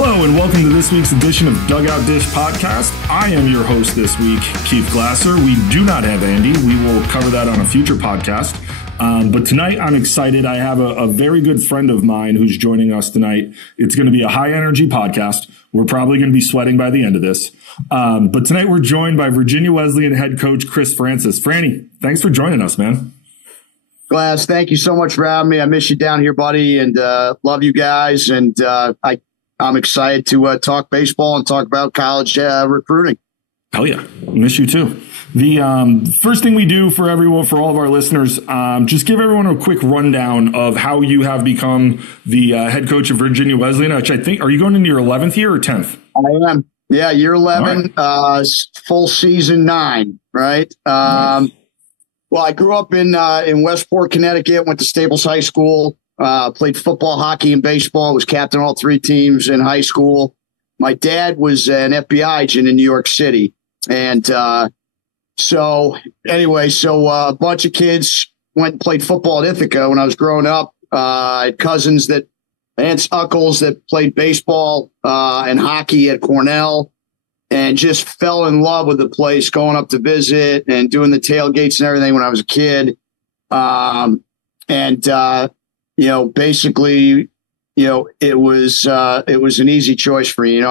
Hello and welcome to this week's edition of Dugout Dish Podcast. I am your host this week, Keith Glasser. We do not have Andy. We will cover that on a future podcast. But tonight I'm excited. I have a very good friend of mine who's joining us tonight. It's going to be a high energy podcast. We're probably going to be sweating by the end of this. But tonight we're joined by Virginia Wesleyan head coach Chris Francis. Franny, thanks for joining us, man. Glass, thank you so much for having me. I miss you down here, buddy, and love you guys. And I'm excited to talk baseball and talk about college recruiting. Hell yeah. Miss you too. The first thing we do for everyone, for all of our listeners, just give everyone a quick rundown of how you have become the head coach of Virginia Wesleyan, which I think, are you going into your 11th year or 10th? I am. Yeah, year 11, right. Full season 9, right? Nice. Well, I grew up in Westport, Connecticut, went to Staples High School, played football, hockey, and baseball, was captain of all 3 teams in high school. My dad was an FBI agent in New York City. And so a bunch of kids went and played football at Ithaca when I was growing up. I had cousins aunts, uncles that played baseball and hockey at Cornell. And just fell in love with the place, going up to visit and doing the tailgates and everything when I was a kid. Basically, it was an easy choice for me.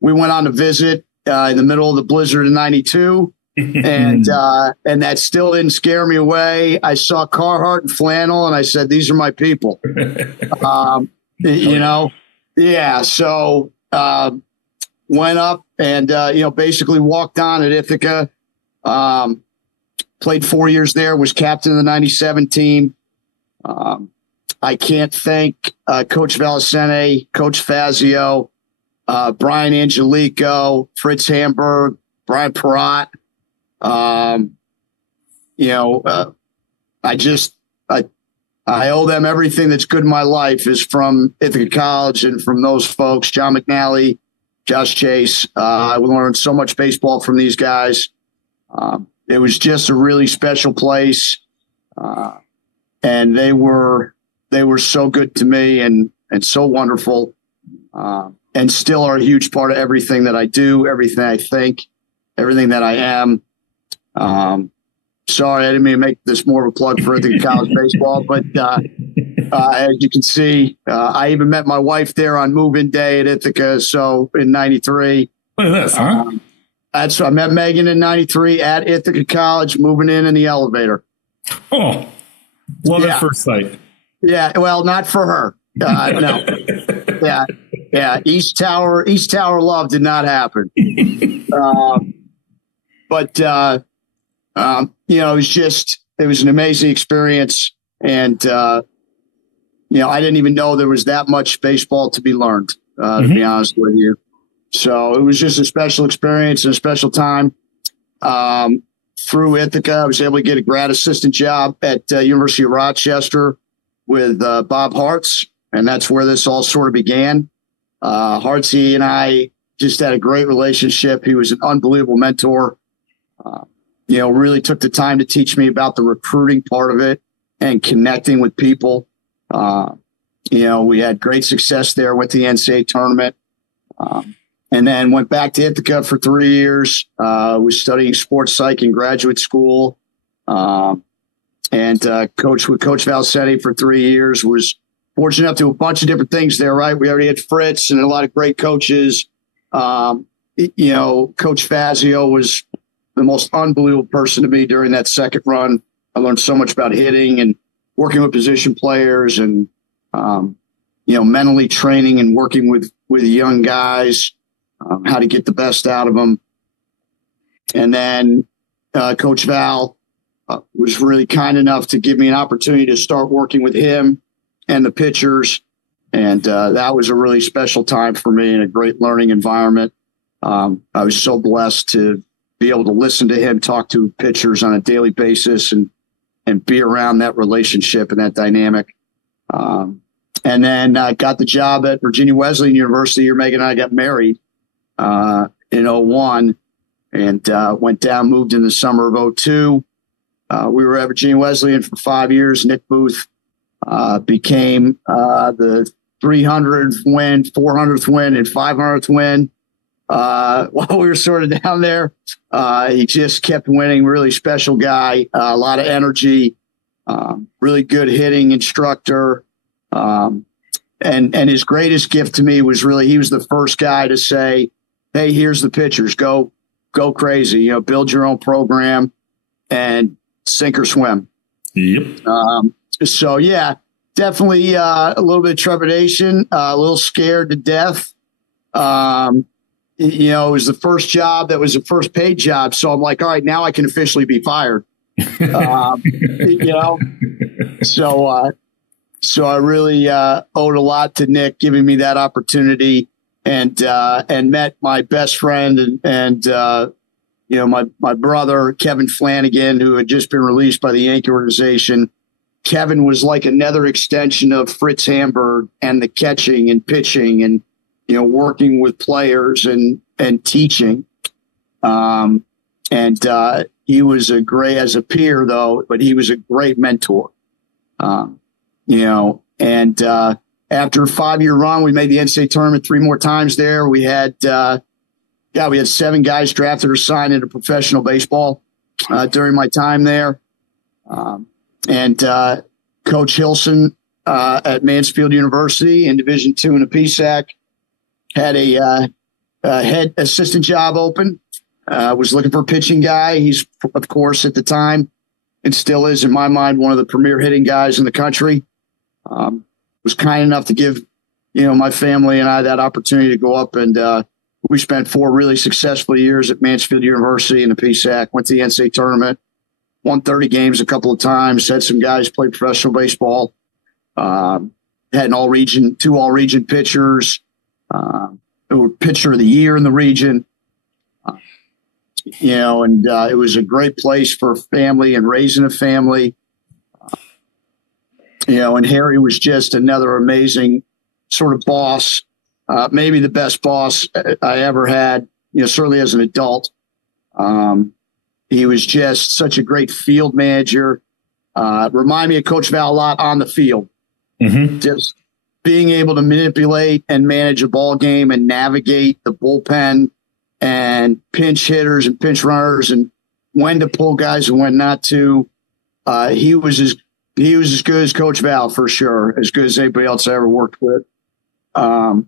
We went on to visit in the middle of the blizzard in '92, and that still didn't scare me away. I saw Carhartt and flannel, and I said, "These are my people." Yeah. So. Went up and, basically walked on at Ithaca, played 4 years there, was captain of the 97 team. I can't thank Coach Valicente, Coach Fazio, Brian Angelico, Fritz Hamburg, Brian Perrott. I owe them everything that's good in my life is from Ithaca College and from those folks, John McNally, Josh Chase. I learned so much baseball from these guys. It was just a really special place. And they were so good to me and so wonderful. And still are a huge part of everything that I do, everything I think, everything that I am. Sorry, I didn't mean to make this more of a plug for Ithaca College baseball, but as you can see, I even met my wife there on move-in day at Ithaca. So in '93, look at this, huh? I met Megan in '93 at Ithaca College, moving in the elevator. Oh, love at first sight. Yeah, well, not for her. No. Yeah. East Tower love did not happen. It was an amazing experience. And, I didn't even know there was that much baseball to be learned, to be honest with you. So it was just a special experience and a special time. Through Ithaca, I was able to get a grad assistant job at University of Rochester with Bob Hartz, and that's where this all sort of began. Hartsy and I just had a great relationship. He was an unbelievable mentor. Really took the time to teach me about the recruiting part of it and connecting with people. We had great success there with the NCAA tournament. And then went back to Ithaca for 3 years, was studying sports psych in graduate school, and coached with Coach Valicente for 3 years, was fortunate enough to do a bunch of different things there, right? We already had Fritz and a lot of great coaches. Coach Fazio was the most unbelievable person to me during that second run. I learned so much about hitting and working with position players and, mentally training and working with young guys, how to get the best out of them. And then Coach Val was really kind enough to give me an opportunity to start working with him and the pitchers. And that was a really special time for me and a great learning environment. I was so blessed to be able to listen to him talk to pitchers on a daily basis and be around that relationship and that dynamic. And then I got the job at Virginia Wesleyan University. Megan and I got married in 2001 and went down, moved in the summer of 2002. We were at Virginia Wesleyan for 5 years. Nick Booth became the 300th win, 400th win, and 500th win. While we were sort of down there, he just kept winning. Really special guy, a lot of energy, really good hitting instructor. And his greatest gift to me was really, he was the first guy to say, hey, here's the pitchers, go crazy, build your own program and sink or swim. Yep. So yeah, definitely a little bit of trepidation, a little scared to death. It was the first job that was the first paid job. So I'm like, all right, now I can officially be fired. So I really owed a lot to Nick giving me that opportunity, and met my best friend and my brother, Kevin Flanagan, who had just been released by the Yankee organization. Kevin was like another extension of Fritz Hamburg and the catching and pitching and, working with players and teaching. He was a great, as a peer though, but he was a great mentor. After a 5-year run, we made the NCAA tournament 3 more times there. We had 7 guys drafted or signed into professional baseball during my time there. Coach Hilson at Mansfield University in Division II in the PSAC had a head assistant job open, was looking for a pitching guy. He's, of course, at the time, and still is in my mind, one of the premier hitting guys in the country. Was kind enough to give, my family and I that opportunity to go up, and we spent 4 really successful years at Mansfield University in the PSAC, went to the NCAA tournament, won 30 games a couple of times, had some guys play professional baseball, had an 2 all-region pitchers, pitcher of the year in the region, it was a great place for family and raising a family. And Harry was just another amazing sort of boss, maybe the best boss I ever had, certainly as an adult. He was just such a great field manager. Remind me of Coach Val a lot on the field. Mm-hmm. Just being able to manipulate and manage a ball game and navigate the bullpen and pinch hitters and pinch runners and when to pull guys and when not to. He was as good as Coach Val for sure, as good as anybody else I ever worked with. So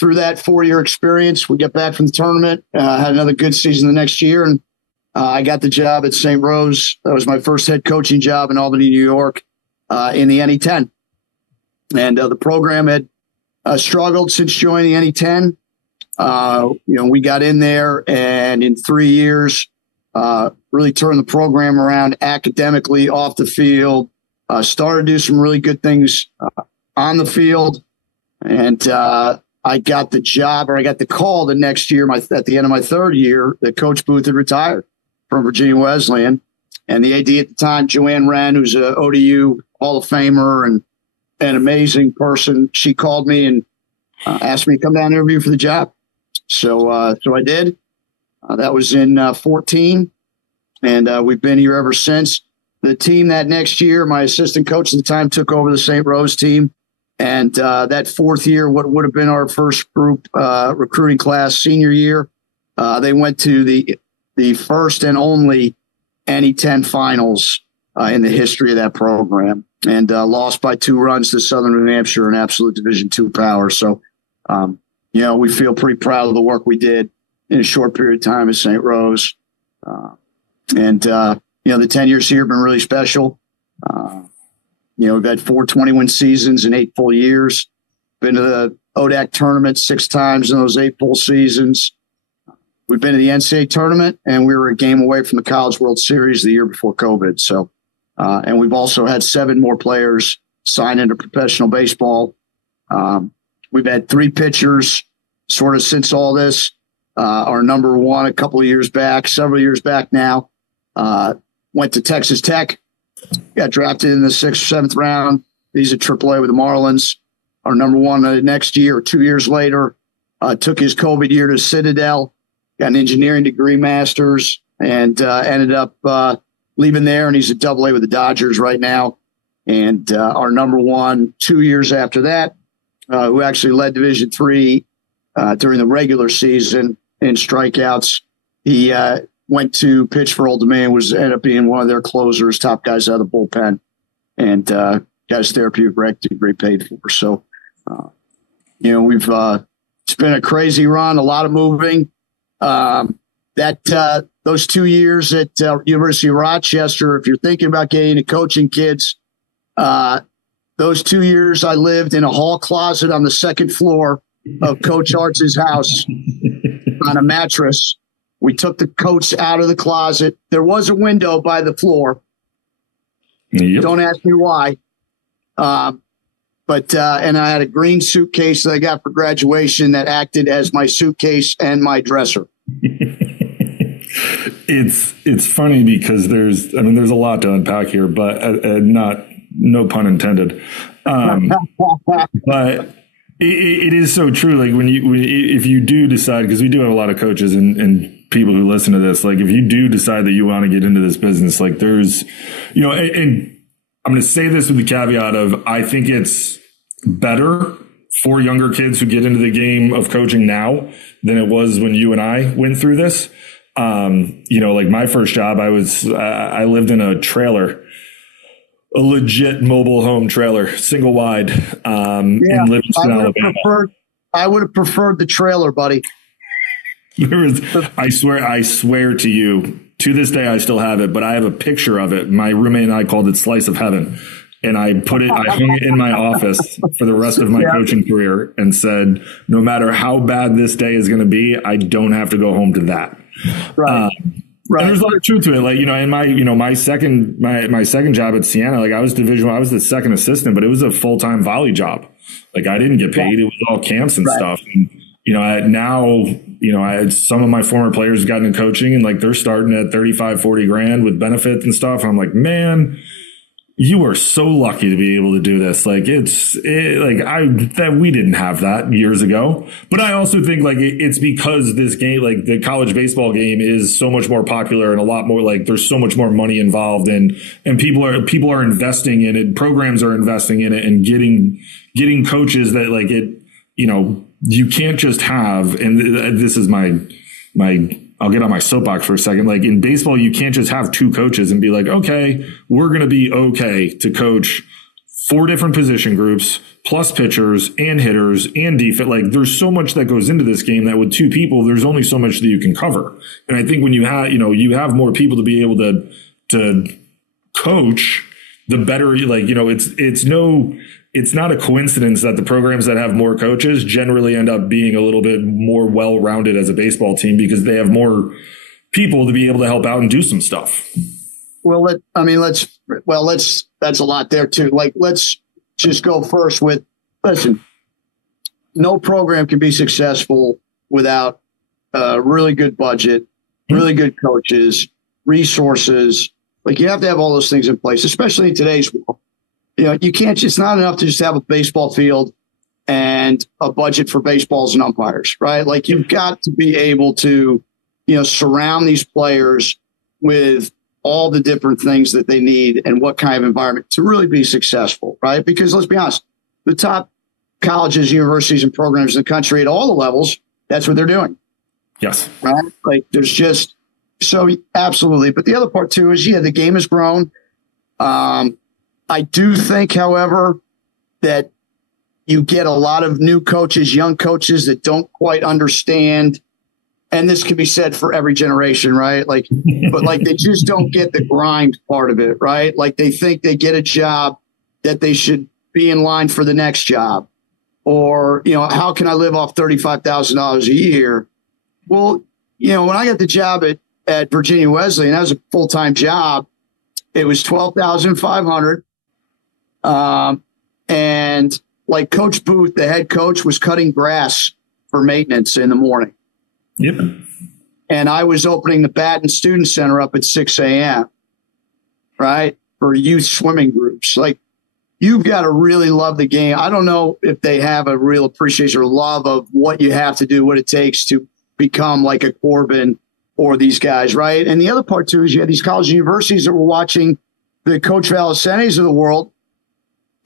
through that 4-year experience, we got back from the tournament, had another good season the next year, and I got the job at St. Rose. That was my first head coaching job in Albany, New York, in the NE10. And the program had struggled since joining the NE10. We got in there, and in 3 years, really turned the program around academically, off the field, started to do some really good things on the field. And I got the job, or I got the call the next year, at the end of my 3rd year, that Coach Booth had retired from Virginia Wesleyan. And the AD at the time, Joanne Wren, who's a ODU Hall of Famer and an amazing person, she called me and asked me to come down and interview for the job. So I did. That was in 14, and we've been here ever since. The team that next year, my assistant coach at the time took over the St. Rose team, and that 4th year, what would have been our first group recruiting class senior year, they went to the first and only NE10 finals in the history of that program, and lost by 2 runs to Southern New Hampshire, an absolute Division II power. So, we feel pretty proud of the work we did in a short period of time at St. Rose. The 10 years here have been really special. We've had 4 20-win seasons in 8 full years. Been to the ODAC tournament 6 times in those 8 full seasons. We've been to the NCAA tournament, and we were a game away from the College World Series the year before COVID. So, and we've also had 7 more players sign into professional baseball. We've had 3 pitchers sort of since all this. Our number 1 a couple of years back, several years back now, went to Texas Tech, got drafted in the 6th or 7th round. He's at AAA with the Marlins. Our number 1 the next year, 2 years later, took his COVID year to Citadel, got an engineering degree, master's, and ended up leaving there. And he's at AA with the Dodgers right now. And our number one 2 years after that, who actually led Division III during the regular season in strikeouts, he went to pitch for Old Dominion, ended up being one of their closers, top guys out of the bullpen, and got his therapeutic rec degree paid for. So, we've it's been a crazy run, a lot of moving. Those 2 years at University of Rochester, if you're thinking about getting into coaching kids, those 2 years I lived in a hall closet on the second floor of Coach Arts' house on a mattress. We took the coats out of the closet. There was a window by the floor. Yep. Don't ask me why. But I had a green suitcase that I got for graduation that acted as my suitcase and my dresser. It's funny because there's a lot to unpack here, but no pun intended. But it is so true. Like if you do decide, because we do have a lot of coaches and people who listen to this, like if you do decide that you want to get into this business, like there's, and I'm going to say this with the caveat of, I think it's better for younger kids who get into the game of coaching now than it was when you and I went through this. Like my first job, I lived in a trailer, a legit mobile home trailer, single wide, in Livingston, Alabama. I would have preferred the trailer, buddy. I swear to you, to this day, I still have it, but I have a picture of it. My roommate and I called it Slice of Heaven. And I hung it in my office for the rest of my coaching career and said, no matter how bad this day is going to be, I don't have to go home to that. Right. Right. And there's a lot of truth to it. Like, in my second job at Siena, like I was the second assistant, but it was a full-time volley job. Like I didn't get paid. It was all camps and stuff. And, some of my former players got into coaching and like they're starting at 35, 40 grand with benefits and stuff. And I'm like, man, you are so lucky to be able to do this. Like we didn't have that years ago, but I also think like it's because this game, like the college baseball game, is so much more popular and a lot more like there's so much more money involved and people are investing in it. Programs are investing in it and getting coaches that like it, you can't just have, and this is my I'll get on my soapbox for a second. Like in baseball, you can't just have two coaches and be like, okay, we're going to be okay to coach 4 different position groups plus pitchers and hitters and defense. Like there's so much that goes into this game that with 2 people, there's only so much that you can cover. And I think when you have more people to be able to coach, the better, it's not a coincidence that the programs that have more coaches generally end up being a little bit more well-rounded as a baseball team because they have more people to be able to help out and do some stuff. Well, that's a lot there too. Like, let's just go first with, listen, no program can be successful without a really good budget, really good coaches, resources. Like you have to have all those things in place, especially in today's world. You can't it's not enough to just have a baseball field and a budget for baseballs and umpires, right? Like you've got to be able to, surround these players with all the different things that they need and what kind of environment to really be successful, right? Because let's be honest, the top colleges, universities, and programs in the country at all the levels, that's what they're doing. Yes. Right? Like there's just so absolutely. But the other part too is, the game has grown. I do think, however, that you get a lot of new coaches, young coaches that don't quite understand. And this can be said for every generation, right? Like, but like they just don't get the grind part of it, right? Like they think they get a job that they should be in line for the next job. Or, how can I live off $35,000 a year? Well, when I got the job at Virginia Wesleyan, that was a full-time job. It was $12,500. And like Coach Booth, the head coach, was cutting grass for maintenance in the morning. Yep. And I was opening the bat and student center up at 6 a.m. right, for youth swimming groups. Like you've got to really love the game. I don't know if they have a real appreciation or love of what you have to do, what it takes to become like a Corbin or these guys, right? And the other part too is you have these college universities that were watching the Coach Valasenes of the world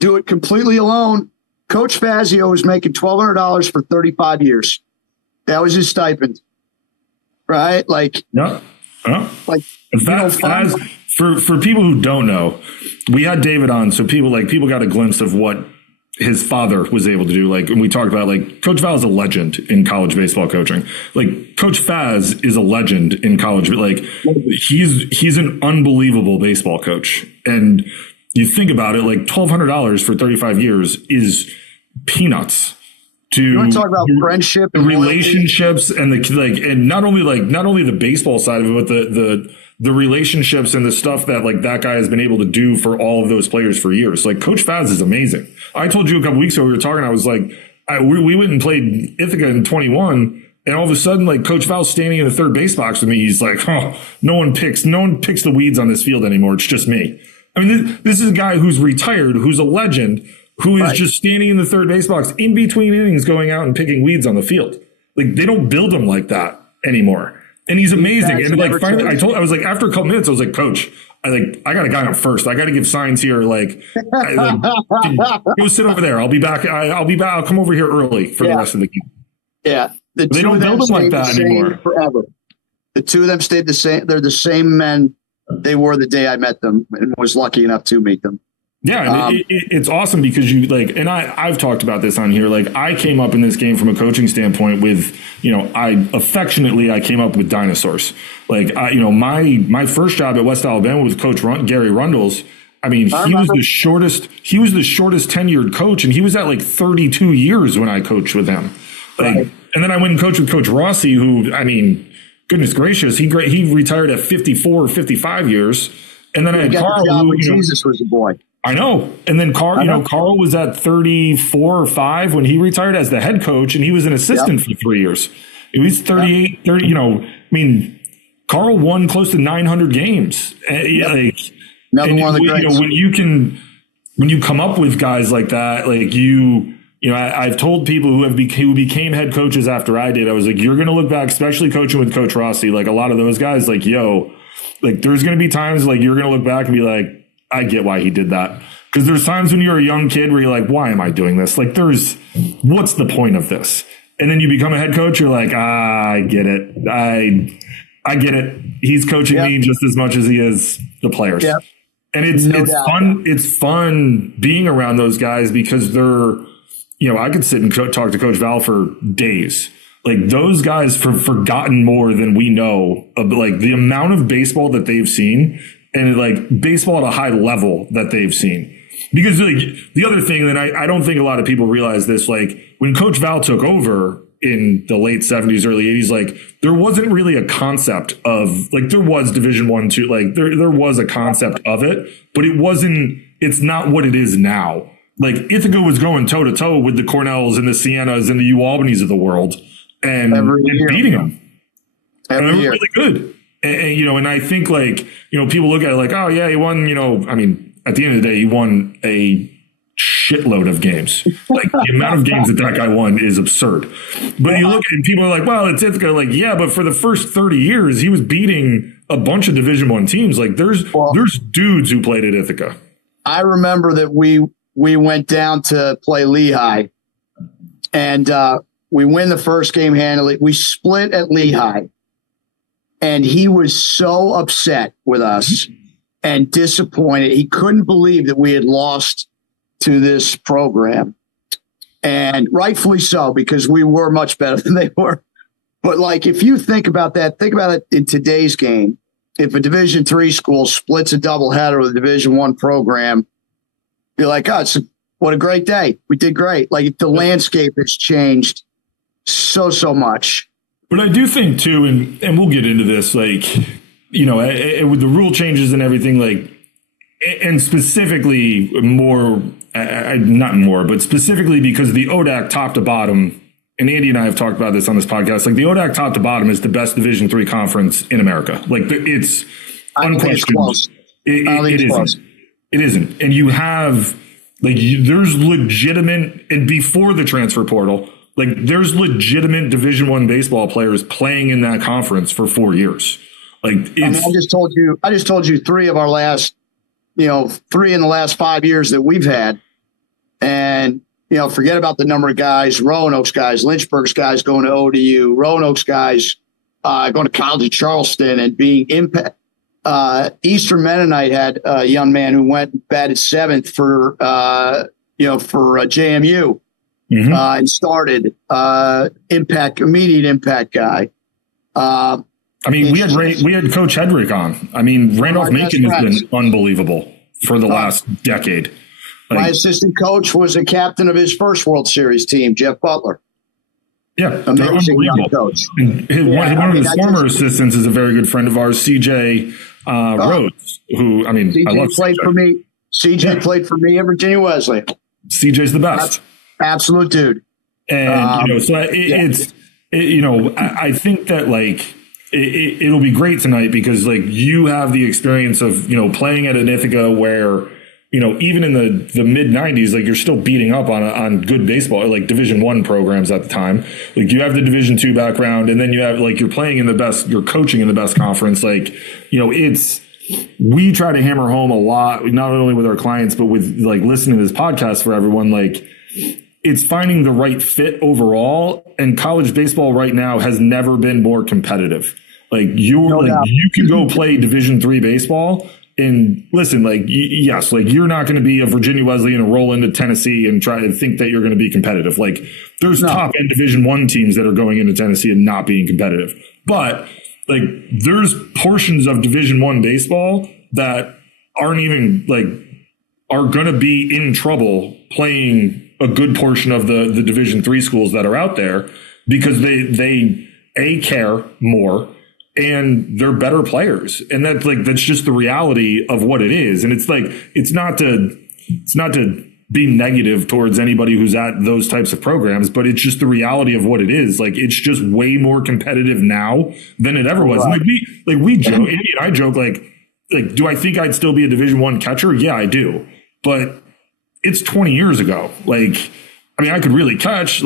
do it completely alone. Coach Fazio was making $1,200 for 35 years. That was his stipend, right? Like, yeah. Like, for people who don't know, we had David on, so people got a glimpse of what his father was able to do. Like, and we talked about, like, Coach Val is a legend in college baseball coaching. Like, Coach Faz is a legend in college. Like, he's an unbelievable baseball coach. And you think about it, like, $1,200 for 35 years is peanuts. You want to talk about friendship and relationships and and not only the baseball side of it, but the relationships and the stuff that, like, that guy has been able to do for all of those players for years. Like, Coach Faz is amazing. I told you a couple weeks ago, we were talking, I was like, we went and played Ithaca in 21, and all of a sudden, like, Coach Val's standing in the third base box with me. He's like, oh, no one picks the weeds on this field anymore. It's just me. I mean, this is a guy who's retired, who's a legend, who is just standing in the third base box in between innings, going out and picking weeds on the field. Like, they don't build him like that anymore. And he's amazing. And like, finally, I was like, after a couple minutes, I was like, Coach, I got a guy on first. I got to give signs here. Like, go sit over there. I'll be back. I'll come over here early for the rest of the game. Yeah. They don't build them like that anymore. Forever. The two of them stayed the same. They're the same men they were the day I met them and was lucky enough to meet them. Yeah, it's awesome because you, like, and I've talked about this on here. Like, I came up in this game from a coaching standpoint with, I came up with dinosaurs. Like, my first job at West Alabama with Coach Gary Rundles. I mean, he was the shortest tenured coach, and he was at like 32 years when I coached with him. Like, right. And then I went and coached with Coach Rossi, who, I mean, goodness gracious, he retired at 54 or 55 years. And then I had Carl, who, Jesus was a boy. I know. And then Carl was at 34 or 5 when he retired as the head coach, and he was an assistant for 3 years. He was 38, 30, I mean, Carl won close to 900 games. Like, another one of the greats. When you come up with guys like that, like I've told people who became head coaches after I did, I was like, you're going to look back, especially coaching with Coach Rossi, like a lot of those guys, like, like there's going to be times like you're going to look back and be like, I get why he did that. Because there's times when you're a young kid where you're like, why am I doing this? Like, what's the point of this? And then you become a head coach, you're like, I get it. I get it. He's coaching me just as much as he is the players. Yep. And it's fun. It's fun being around those guys because they're, I could sit and talk to Coach Val for days. Like, those guys forgotten more than we know of, like, the amount of baseball that they've seen. And like baseball at a high level that they've seen. Because like the other thing that I don't think a lot of people realize this, like when Coach Val took over in the late 70s, early 80s, like there wasn't really a concept of, like, there was Division I, II, like there was a concept of it, but it's not what it is now. Like Ithaca was going toe to toe with the Cornells and the Siennas and the UAlbanys of the world and beating them. And they were really good. And I think, like, people look at it like, oh, yeah, he won, I mean, at the end of the day, he won a shitload of games. Like, the amount of games that guy won is absurd. But you look at it and people are like, well, it's Ithaca. Like, yeah, but for the first 30 years, he was beating a bunch of Division I teams. Like, there's dudes who played at Ithaca. I remember that we went down to play Lehigh, and we win the first game handily. We split at Lehigh. And he was so upset with us and disappointed. He couldn't believe that we had lost to this program. And rightfully so, because we were much better than they were. But like, if you think about it in today's game. If a Division III school splits a doubleheader with a Division I program, you're like, oh, what a great day. We did great. Like, the landscape has changed so much. But I do think, too, and we'll get into this, like, with the rule changes and everything, like, and specifically but specifically because the ODAC top to bottom, and Andy and I have talked about this on this podcast, like, the ODAC top to bottom is the best Division III conference in America. Like, it's unquestionable. It isn't. And you have, like, there's legitimate, and before the transfer portal, like, there's legitimate Division I baseball players playing in that conference for 4 years. Like, I just told you 3 of our last, 3 in the last 5 years that we've had And, forget about the number of guys, Roanoke's guys, Lynchburg's guys going to ODU, Roanoke's guys going to College of Charleston and being impact. Eastern Mennonite had a young man who went and batted seventh for JMU and started immediate impact guy. We had Coach Hedrick on. Randolph Macon has been unbelievable for the last decade. My assistant coach was a captain of his first World Series team, Jeff Butler. Yeah, they're unbelievable. Coach. One of his former assistants is a very good friend of ours, CJ Rhodes, who, I love played CJ. for me. CJ played for me at Virginia Wesleyan. CJ's the best. Absolute dude. And, I think that, it'll be great tonight because, you have the experience of, playing at an Ithaca where, even in the mid 90s, you're still beating up on good baseball, Division I programs at the time. You have the Division II background, and then you have you're playing in the best, you're coaching in the best conference. We try to hammer home a lot, not only with our clients, but with listening to this podcast for everyone. It's finding the right fit overall, and college baseball right now has never been more competitive. You can go play Division III baseball. And listen, yes, you're not going to be a Virginia Wesleyan and roll into Tennessee and try to think that you're going to be competitive. There's top end Division I teams that are going into Tennessee and not being competitive. But there's portions of Division I baseball that aren't even are going to be in trouble playing a good portion of the Division III schools that are out there because they care more. And they're better players. And that's just the reality of what it is. And it's not to be negative towards anybody who's at those types of programs, but it's just the reality of what it is. It's just way more competitive now than it ever was. Right. And we joke, Andy and I joke, do I think I'd still be a Division I catcher? Yeah, I do. But it's 20 years ago. I could really catch,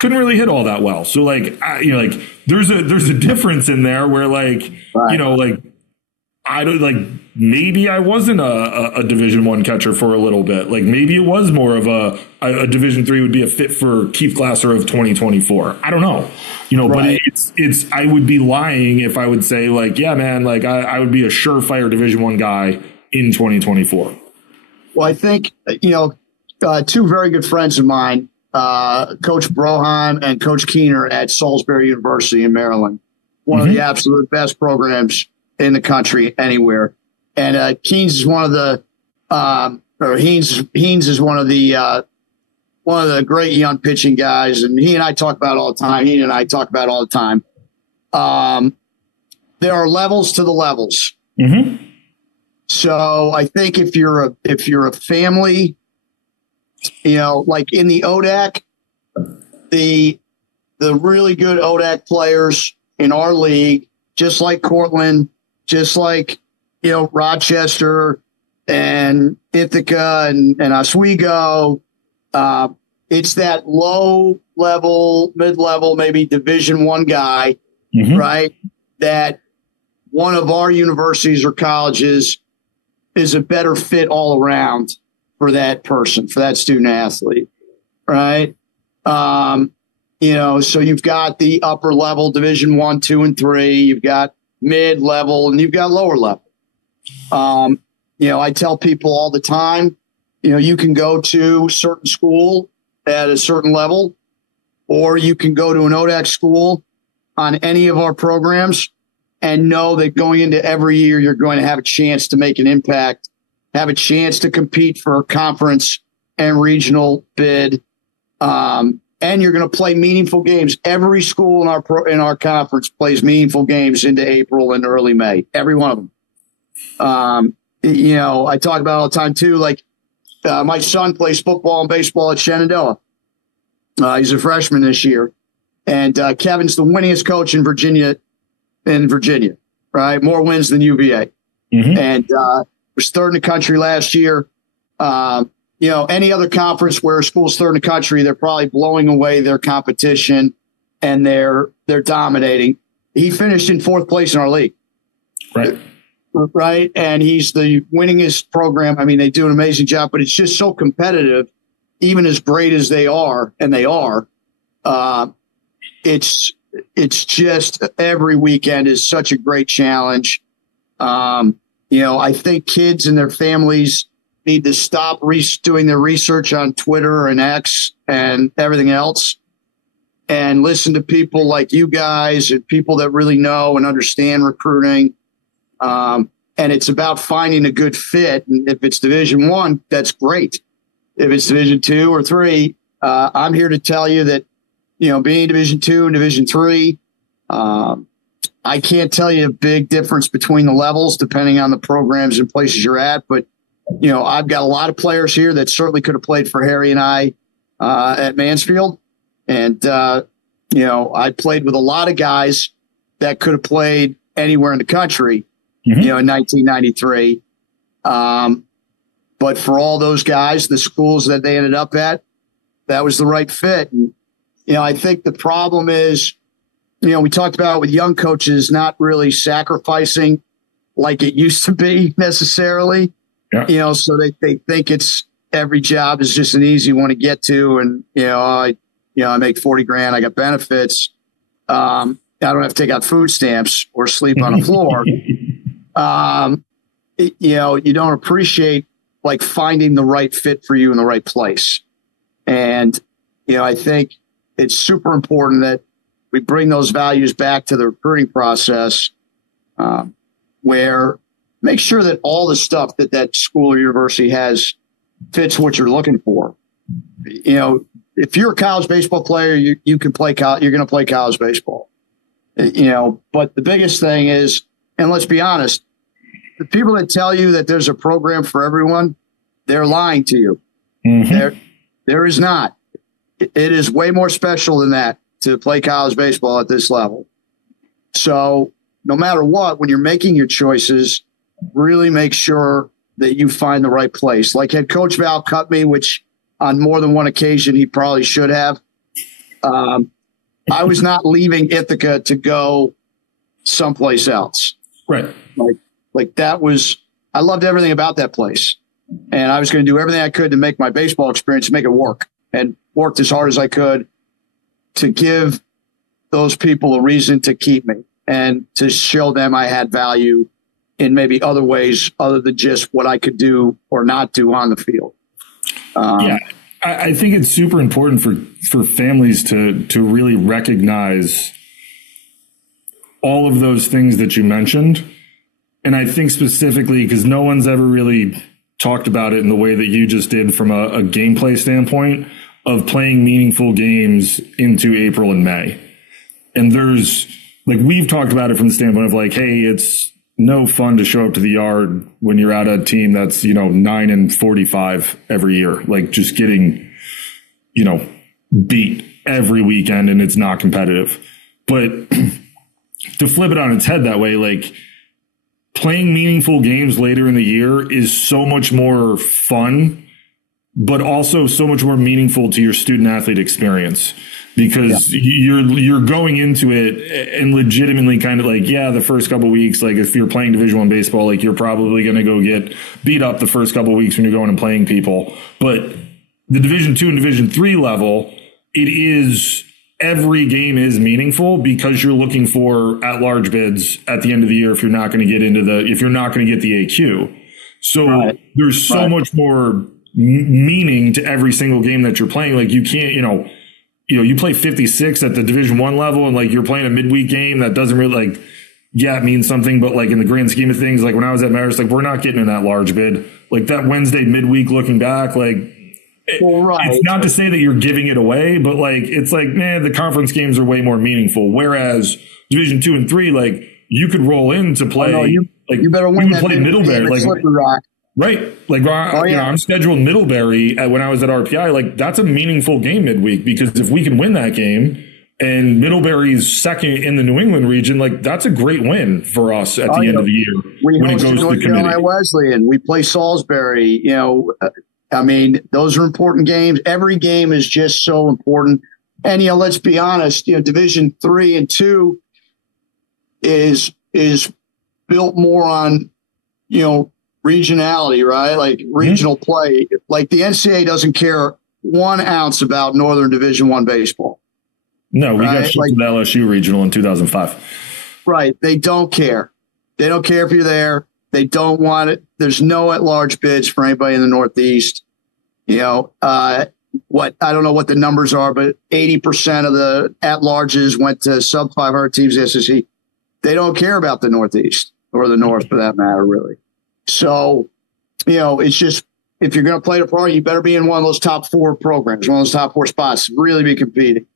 couldn't really hit all that well. So there's a difference in there where I don't maybe I wasn't a Division I catcher for a little bit. Maybe it was more of a Division III would be a fit for Keith Glasser of 2024. I don't know, right. But it's I would be lying if I would say yeah, man, I would be a surefire Division I guy in 2024. Well, I think, two very good friends of mine, Coach Broheim and Coach Keener at Salisbury University in Maryland, one of the absolute best programs in the country anywhere. And Haynes is one of the great young pitching guys, and he and I talk about all the time. There are levels to the levels. Mm-hmm. So I think if you're a family, in the ODAC, the really good ODAC players in our league, just like Cortland, just like, Rochester and Ithaca and Oswego, it's that low level, mid-level, maybe Division I guy, right? That one of our universities or colleges is a better fit all around for that person, for that student athlete, right? So you've got the upper level Division I, II, and III. You've got mid level, and you've got lower level. I tell people all the time, you can go to a certain school at a certain level, or you can go to an ODAC school on any of our programs and know that going into every year, you're going to have a chance to make an impact, have a chance to compete for a conference and regional bid. And you're going to play meaningful games. Every school in our conference plays meaningful games into April and early May. Every one of them. I talk about it all the time too. My son plays football and baseball at Shenandoah. He's a freshman this year, and Kevin's the winningest coach in Virginia. Right, more wins than UVA, and was third in the country last year. Any other conference where a school's third in the country, they're probably blowing away their competition and they're dominating. He finished in fourth place in our league. Right. And he's the winningest program. They do an amazing job, but it's just so competitive even as great as they are, and they are, it's just every weekend is such a great challenge. I think kids and their families need to stop doing their research on Twitter and X and everything else and listen to people like you guys and people that really know and understand recruiting. And it's about finding a good fit. And if it's Division I, that's great. If it's Division II or III, I'm here to tell you that, being Division II and Division III, I can't tell you a big difference between the levels depending on the programs and places you're at. But, I've got a lot of players here that certainly could have played for Harry and I at Mansfield. And, I played with a lot of guys that could have played anywhere in the country, in 1993. But for all those guys, the schools that they ended up at, that was the right fit. And, I think the problem is, we talked about with young coaches not really sacrificing like it used to be necessarily, so they think it's every job is just an easy one to get to. And, I make 40 grand. I got benefits. I don't have to take out food stamps or sleep on the floor. You don't appreciate like finding the right fit for you in the right place. And, I think it's super important that we bring those values back to the recruiting process, where make sure that all the stuff that school or university has fits what you're looking for. If you're a college baseball player, you can play you're going to play college baseball, but the biggest thing is, and let's be honest, the people that tell you that there's a program for everyone, they're lying to you. There is not. It is way more special than that to play college baseball at this level. So no matter what, when you're making your choices, really make sure that you find the right place. Like had Coach Val cut me, which on more than one occasion he probably should have. I was not leaving Ithaca to go someplace else. Right. Like that was, I loved everything about that place. And I was going to do everything I could to make my baseball experience, make it work, and worked as hard as I could to give those people a reason to keep me and to show them I had value in maybe other ways other than just what I could do or not do on the field. I think it's super important for families to really recognize all of those things that you mentioned. And I think specifically because no one's ever really talked about it in the way that you just did from a gameplay standpoint of playing meaningful games into April and May. And there's like, we've talked about it from the standpoint of like, hey, it's no fun to show up to the yard when you're at a team that's, 9-45 every year, like just getting, beat every weekend and it's not competitive. But to flip it on its head that way, like playing meaningful games later in the year is so much more fun, but also so much more meaningful to your student athlete experience because you're going into it and legitimately kind of like, the first couple of weeks, like if you're playing Division I baseball, like you're probably going to go get beat up the first couple of weeks when you're going and playing people. But the Division II and Division III level, it is every game is meaningful because you're looking for at-large bids at the end of the year if you're not going to get if you're not going to get the AQ. So there's so much more meaning to every single game that you're playing. Like you can't, you play 56 at the Division I level and like you're playing a midweek game that doesn't really like, it means something, but like in the grand scheme of things, like when I was at Marist, like we're not getting in that large bid. Like that Wednesday midweek looking back, like it's not to say that you're giving it away, but like it's like, man, the conference games are way more meaningful. Whereas Division II and III, like you could roll in to play. You better win. You would play Middlebury, like right. Like I'm scheduled Middlebury when I was at RPI. Like that's a meaningful game midweek because if we can win that game and Middlebury's second in the New England region, like that's a great win for us at the end of the year. We when it goes to the Virginia Wesleyan. We play Salisbury. Those are important games. Every game is just so important. And, let's be honest, Division III and II is built more on, regionality, right? Like regional play. Like the NCAA doesn't care 1 ounce about Northern Division I baseball. No, we got shipped to the LSU regional in 2005. Right. They don't care. They don't care if you're there. They don't want it. There's no at-large bids for anybody in the Northeast. You know, I don't know what the numbers are, but 80% of the at-larges went to sub-500 teams in the SEC. They don't care about the Northeast or the North for that matter, really. So, you know, it's just, if you're going to play the pro, you better be in one of those top 4 programs, one of those top 4 spots, really be competing.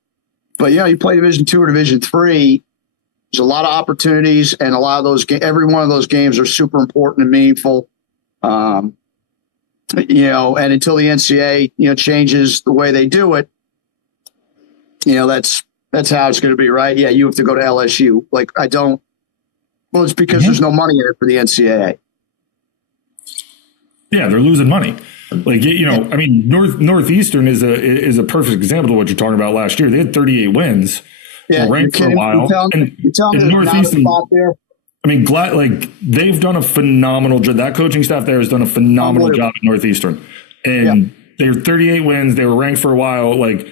But, you play Division II or Division III, there's a lot of opportunities, and a lot of those, every one of those games are super important and meaningful. And until the NCAA, changes the way they do it, that's how it's going to be, right? Yeah, you have to go to LSU. It's because there's no money in it for the NCAA. Yeah, they're losing money. Northeastern is a perfect example of what you're talking about last year. They had 38 wins, ranked for a while. You're telling me Northeastern, there? They've done a phenomenal job. That coaching staff there has done a phenomenal job at Northeastern. And they were 38 wins. They were ranked for a while. They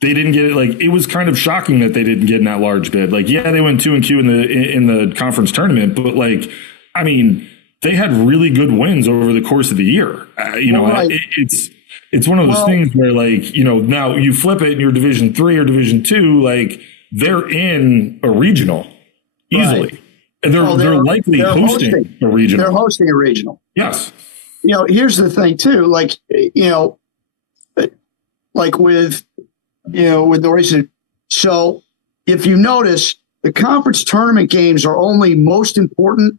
didn't get it. It was kind of shocking that they didn't get in that large bid. They went 2-2 in the conference tournament, but they had really good wins over the course of the year. It's one of those things where now you flip it in your Division III or Division II, they're in a regional easily. Right. And they're likely hosting a regional. They're hosting a regional. Yes. Here's the thing too, with Northeastern. So if you notice, the conference tournament games are only most important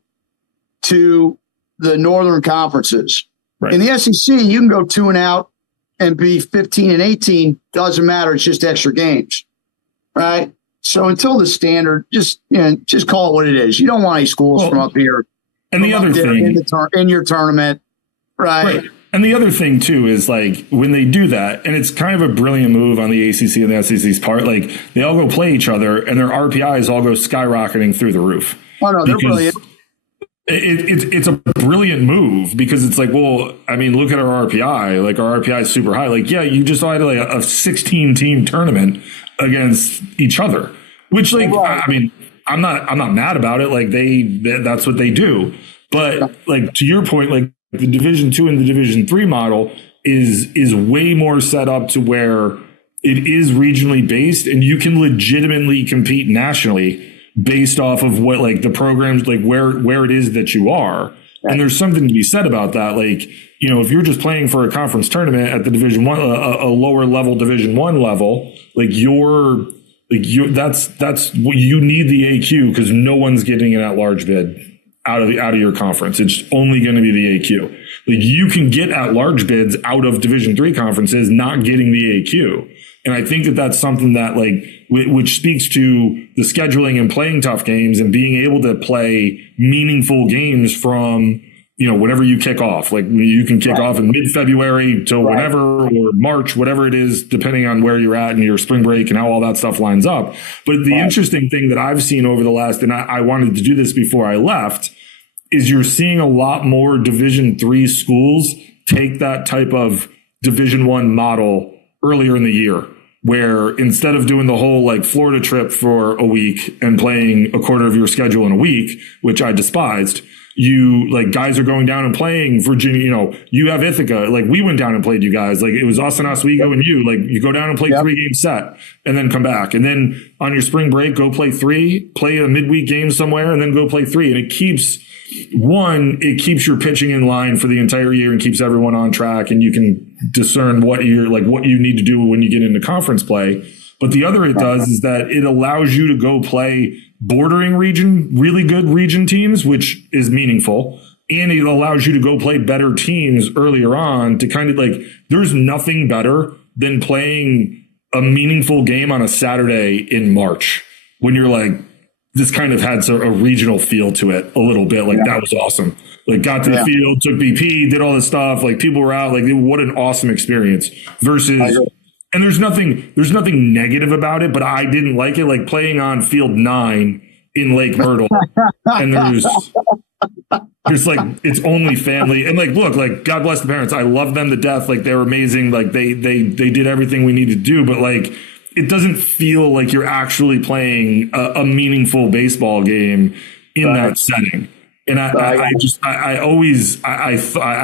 to the northern conferences. Right. In the SEC, you can go 2 and out and be 15 and 18. Doesn't matter. It's just extra games. Right. So until the standard, just call it what it is. You don't want any schools from up here. And the other thing in your tournament. Right. And the other thing too is when they do that, and it's kind of a brilliant move on the ACC and the SEC's part, they all go play each other and their RPIs all go skyrocketing through the roof. Oh no, they're brilliant. It's a brilliant move because it's look at our RPI. Our RPI is super high. You just had a 16-team tournament against each other, which I'm not mad about it. That's what they do. But to your point, the Division II and the Division III model is way more set up to where it is regionally based and you can legitimately compete nationally based off of what the programs where it is that you are. And there's something to be said about that. If you're just playing for a conference tournament at the Division I, a lower level Division I level, that's what you need the AQ because no one's getting an at-large bid out of your conference. It's only going to be the AQ. You can get at-large bids out of Division III conferences, not getting the AQ. And I think that that's something that which speaks to the scheduling and playing tough games and being able to play meaningful games from, whenever you kick off. You can kick off in mid-February to whenever, or March, whatever it is, depending on where you're at and your spring break and how all that stuff lines up. But the interesting thing that I've seen over the last, and I wanted to do this before I left, is you're seeing a lot more Division III schools take that type of Division I model earlier in the year, where instead of doing the whole Florida trip for a week and playing a quarter of your schedule in a week, which I despised, you guys are going down and playing Virginia, you have Ithaca. We went down and played you guys. It was us and Oswego and you. You go down and play 3-game set and then come back. And then on your spring break, go play 3, play a midweek game somewhere and then go play 3. And it keeps your pitching in line for the entire year and keeps everyone on track. And you can discern what you need to do when you get into conference play. But the other it does is that it allows you to go play bordering region, really good region teams, which is meaningful. And it allows you to go play better teams earlier on to kind of there's nothing better than playing a meaningful game on a Saturday in March when you're this kind of had a regional feel to it a little bit. That was awesome. Got to the field, took BP, did all this stuff. People were out. What an awesome experience versus. And there's nothing negative about it, but I didn't like it. Playing on field 9 in Lake Myrtle, and There's like, it's only family. And like, look, like, God bless the parents. I love them to death. Like, they're amazing. Like, they did everything we need to do. But like, it doesn't feel like you're actually playing a meaningful baseball game in that setting. And I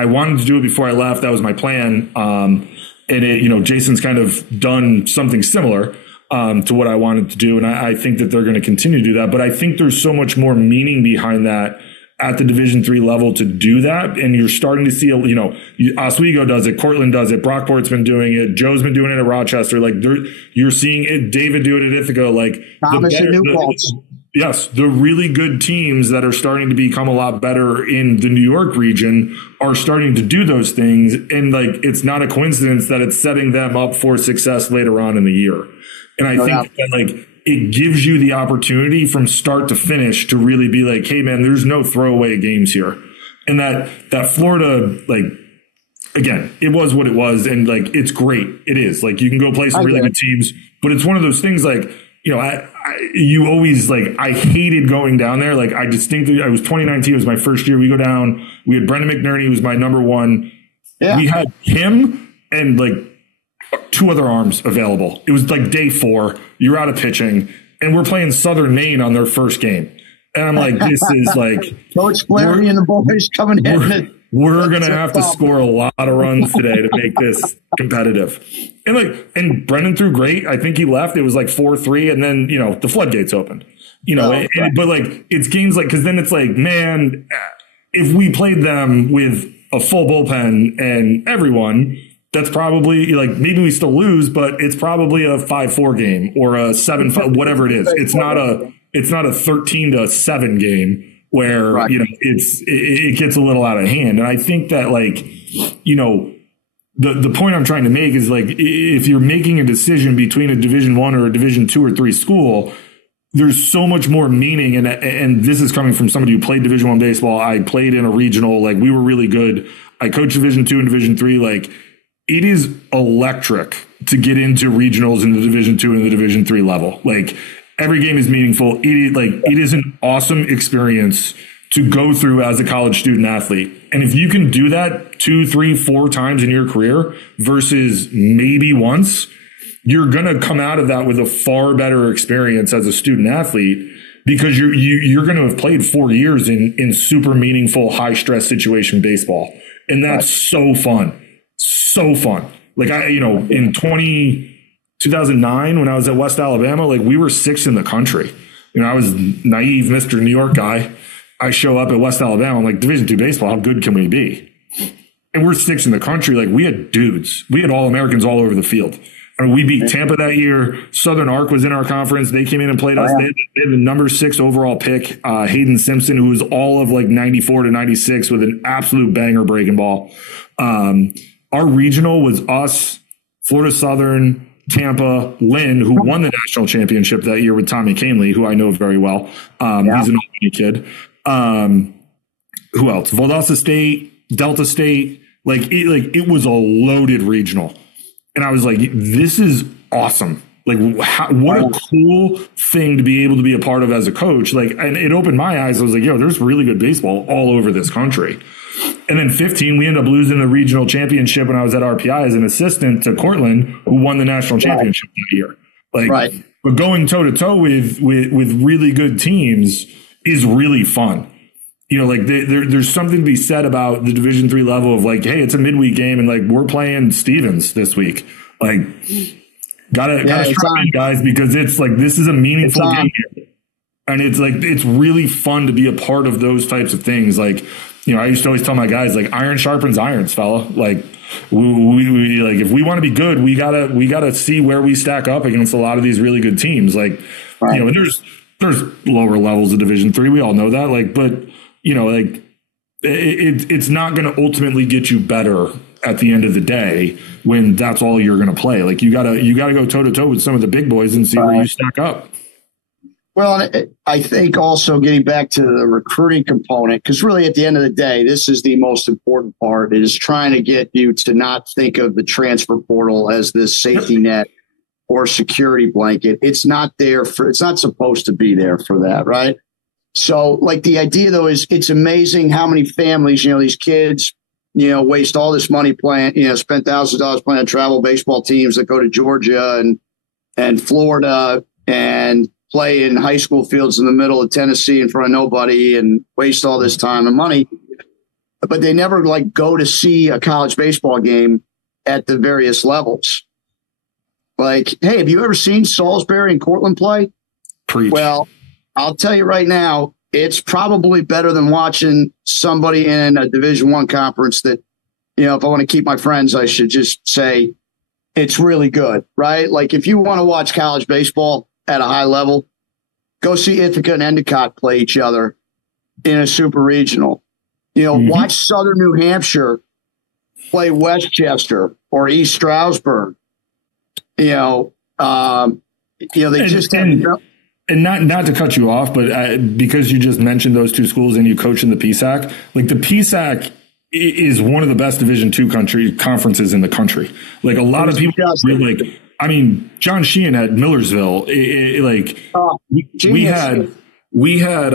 wanted to do it before I left. That was my plan. And it, Jason's kind of done something similar to what I wanted to do. And I think that they're going to continue to do that. But I think there's so much more meaning behind that at the Division III level to do that. And you're starting to see, Oswego does it, Cortland does it, Brockport's been doing it, Joe's been doing it at Rochester. Like, you're seeing it, David do it at Ithaca. Like, Thomas and New Paltz. Yes, the really good teams that are starting to become a lot better in the New York region are starting to do those things. And like, it's not a coincidence that it's setting them up for success later on in the year. And I think that like, it gives you the opportunity from start to finish to really be like, hey man, there's no throwaway games here. And that Florida, like, again, it was what it was. And like, it's great. It is like, you can go play some really good teams, but it's one of those things like, you always like, I hated going down there. Like, I was 2019, it was my first year. We go down, we had Brendan McNerney, who was my number one. Yeah. We had him and like 2 other arms available. It was like day 4, you're out of pitching, and we're playing Southern Maine on their first game. And I'm like, this is like Coach Flaherty and the boys coming in. We're going to have to score a lot of runs today to make this competitive. And Brendan threw great. I think he left. It was like 4-3. And then, the floodgates opened, but like, it's games like, cause then it's like, man, if we played them with a full bullpen and everyone, that's probably like, maybe we still lose, but it's probably a 5-4 game or a 7-5, whatever it is. It's not a 13-7 game where, it gets a little out of hand. And I think that like, the point I'm trying to make is like, if you're making a decision between a Division I or a Division II or III school, there's so much more meaning. And this is coming from somebody who played Division I baseball. I played in a regional, like we were really good. I coached Division II and Division III. Like, it is electric to get into regionals in the Division II and the Division III level. Like, every game is meaningful. It is an awesome experience to go through as a college student athlete. And if you can do that 2, 3, 4 times in your career versus maybe once, you're going to come out of that with a far better experience as a student athlete, because you're going to have played 4 years in super meaningful, high stress situation baseball. And that's so fun. So fun. Like in 2009, when I was at West Alabama, like we were 6th in the country. I was naive Mr. New York guy. I show up at West Alabama, I'm like, Division II baseball, how good can we be? And we're 6th in the country. Like, we had dudes. We had All-Americans all over the field. I mean, we beat Tampa that year. Southern Arc was in our conference. They came in and played us. They had the number 6 overall pick, Hayden Simpson, who was all of like 94 to 96 with an absolute banger breaking ball. Our regional was us, Florida Southern, Tampa, Lynn, who won the national championship that year with Tommy Canley, who I know very well. He's an Albany kid. Who else? Valdosta State, Delta State. It was a loaded regional. And I was like, this is awesome. Like, what a cool thing to be able to be a part of as a coach. Like, and it opened my eyes. I was like, there's really good baseball all over this country. And then 15, we ended up losing the regional championship when I was at RPI as an assistant to Cortland, who won the national championship that year. But going toe to toe with really good teams is really fun. There's something to be said about the Division III level of like, hey, it's a midweek game and like we're playing Stevens this week. Like, gotta strap in, guys, because it's like, this is a meaningful game here. And it's like, it's really fun to be a part of those types of things. Like, I used to always tell my guys, like, iron sharpens irons, fella. Like, we like, if we want to be good, we gotta see where we stack up against a lot of these really good teams. Like, and there's lower levels of Division III. We all know that. Like, but it's not going to ultimately get you better at the end of the day when that's all you're going to play. Like, you gotta go toe to toe with some of the big boys and see where you stack up. Well, I think also getting back to the recruiting component, because really at the end of the day, this is the most important part, is trying to get you to not think of the transfer portal as this safety net or security blanket. It's not supposed to be there for that, right? So like the idea though is it's amazing how many families, these kids, waste all this money playing, spend thousands of dollars playing on travel baseball teams that go to Georgia and Florida and play in high school fields in the middle of Tennessee in front of nobody and waste all this time and money. But they never like go to see a college baseball game at the various levels. Like, hey, have you ever seen Salisbury and Cortland play? Preach. Well, I'll tell you right now, it's probably better than watching somebody in a Division I conference that, if I want to keep my friends, I should just say it's really good, right? Like if you want to watch college baseball at a high level, go see Ithaca and Endicott play each other in a super regional. Watch Southern New Hampshire play Westchester or East Stroudsburg. They just and not to cut you off, but because you just mentioned those two schools and you coach in the PSAC, like the PSAC is one of the best Division II conferences in the country. Like a lot of people really like. I mean, John Sheehan at Millersville. We had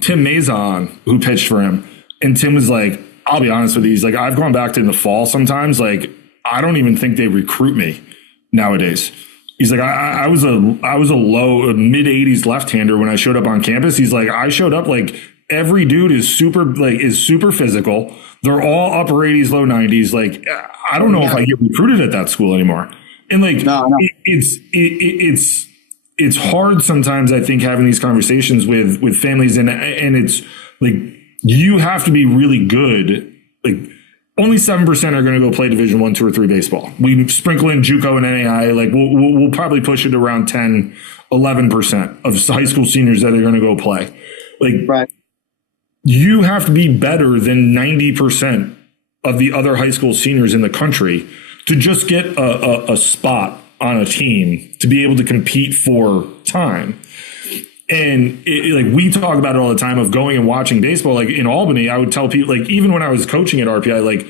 Tim Meza on who pitched for him, and Tim was like, "I'll be honest with you. He's like, I've gone back to in the fall sometimes. Like, I don't even think they recruit me nowadays." He's like, I was a low mid 80s left-hander when I showed up on campus. He's like, I showed up like every dude is super physical. They're all upper 80s, low 90s. Like, I don't know if I get recruited at that school anymore. And like, no. It's hard sometimes, I think, having these conversations with families and it's like, you have to be really good. Like, only 7% are going to go play Division I, 2, or 3 baseball. We sprinkle in JUCO and NAI. Like we'll probably push it around 10, 11% of high school seniors that are going to go play. Like, right. You have to be better than 90% of the other high school seniors in the country to just get a spot on a team to be able to compete for time. And like we talk about it all the time of going and watching baseball. Like in Albany, I would tell people, like even when I was coaching at RPI, like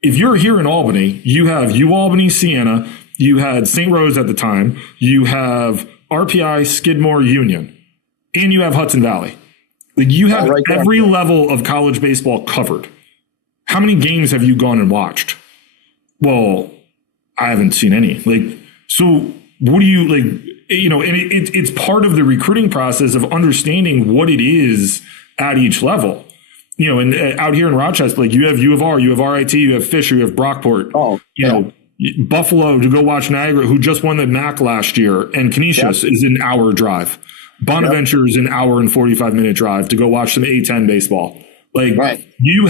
if you're here in Albany, you have UAlbany, Siena, you had St. Rose at the time, you have RPI, Skidmore, Union, and you have Hudson Valley. Like you have every level of college baseball covered. How many games have you gone and watched? Well, I haven't seen any. Like, so what do you like? And it's part of the recruiting process of understanding what it is at each level. And out here in Rochester, like you have U of R, you have RIT, you have Fisher, you have Brockport. Buffalo to go watch Niagara, who just won the MAC last year, and Canisius is an hour drive. Bonaventure is an hour and 45-minute drive to go watch some A10 baseball. Like you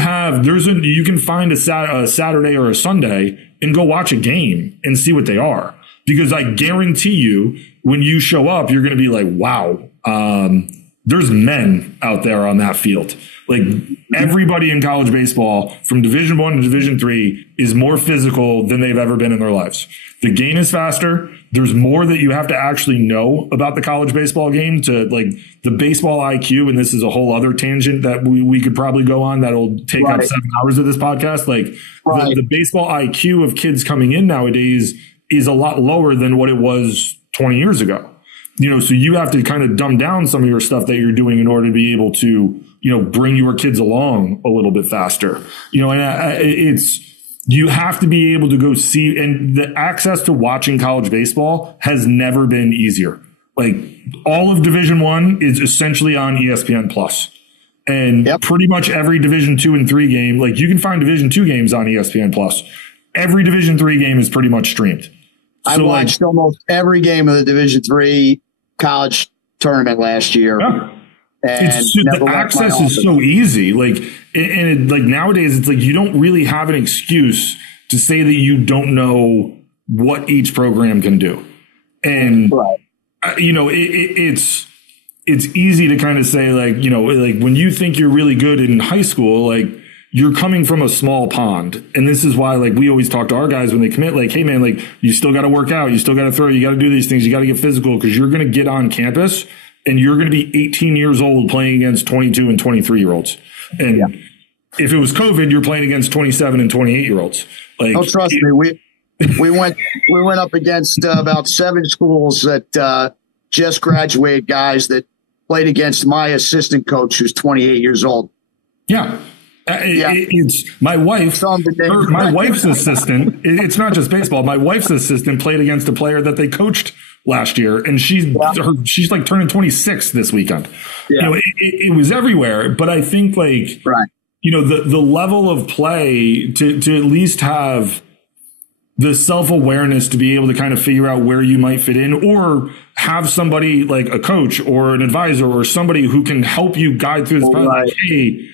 can find a Saturday or a Sunday and go watch a game and see what they are. Because I guarantee you, when you show up, you're going to be like, wow, there's men out there on that field. Like everybody in college baseball from Division I to Division III is more physical than they've ever been in their lives. The game is faster. There's more that you have to actually know about the college baseball game to like the baseball IQ. And this is a whole other tangent that we could probably go on that'll take up 7 hours of this podcast. Like the baseball IQ of kids coming in nowadays is a lot lower than what it was 20 years ago. So you have to kind of dumb down some of your stuff that you're doing in order to be able to, bring your kids along a little bit faster. You have to be able to go see, and the access to watching college baseball has never been easier. Like all of Division I is essentially on ESPN Plus. And pretty much every Division II and III game, like you can find Division II games on ESPN Plus. Every Division III game is pretty much streamed. I watched almost every game of the Division III college tournament last year. Yeah. And the access is so easy. Like, like nowadays, it's like you don't really have an excuse to say that you don't know what each program can do. And, it's easy to kind of say like, like when you think you're really good in high school, like, you're coming from a small pond. And this is why, like, we always talk to our guys when they commit, like, hey, man, like, you still got to work out. You still got to throw. You got to do these things. You got to get physical because you're going to get on campus and you're going to be 18 years old playing against 22 and 23-year-olds. And if it was COVID, you're playing against 27 and 28-year-olds. Like, oh, trust me. We went up against about 7 schools that just graduated guys that played against my assistant coach, who's 28 years old. Yeah. It's my wife. My wife's assistant. It's not just baseball. My wife's assistant played against a player that they coached last year, and she's like turning 26 this weekend. Yeah. It was everywhere. But I think the level of play to at least have the self-awareness to be able to kind of figure out where you might fit in, or have somebody like a coach or an advisor or somebody who can help you guide through this process. Hey,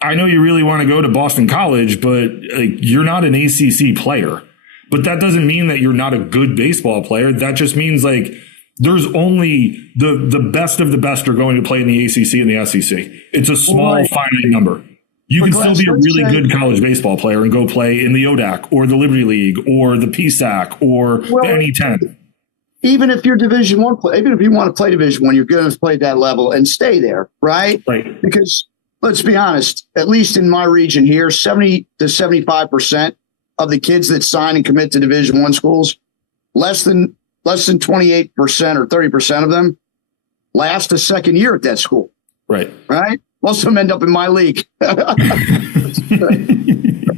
I know you really want to go to Boston College, but you're not an ACC player. But that doesn't mean that you're not a good baseball player. That just means there's only the best of the best are going to play in the ACC and the SEC. It's a small, finite number. You can still be a really good college baseball player and go play in the ODAC or the Liberty League or the PSAC or the NE10. Even if you're Division I player, even if you want to play Division I, you're going to play that level and stay there, right? Right. Because let's be honest, at least in my region here, 70 to 75% of the kids that sign and commit to Division I schools, less than 28% or 30% of them last a second year at that school. Right. Right. Most of them end up in my league.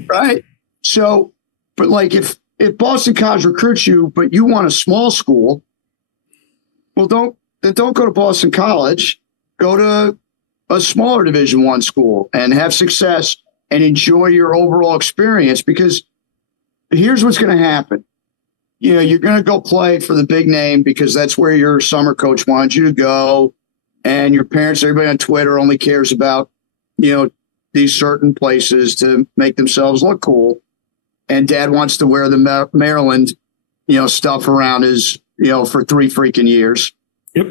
Right. So, but if Boston College recruits you, but you want a small school, well, don't go to Boston College. Go to a smaller Division I school and have success and enjoy your overall experience, because here's what's going to happen. You're going to go play for the big name because that's where your summer coach wants you to go. And your parents, everybody on Twitter only cares about, these certain places to make themselves look cool. And dad wants to wear the Maryland, stuff around his, for 3 freaking years. Yep.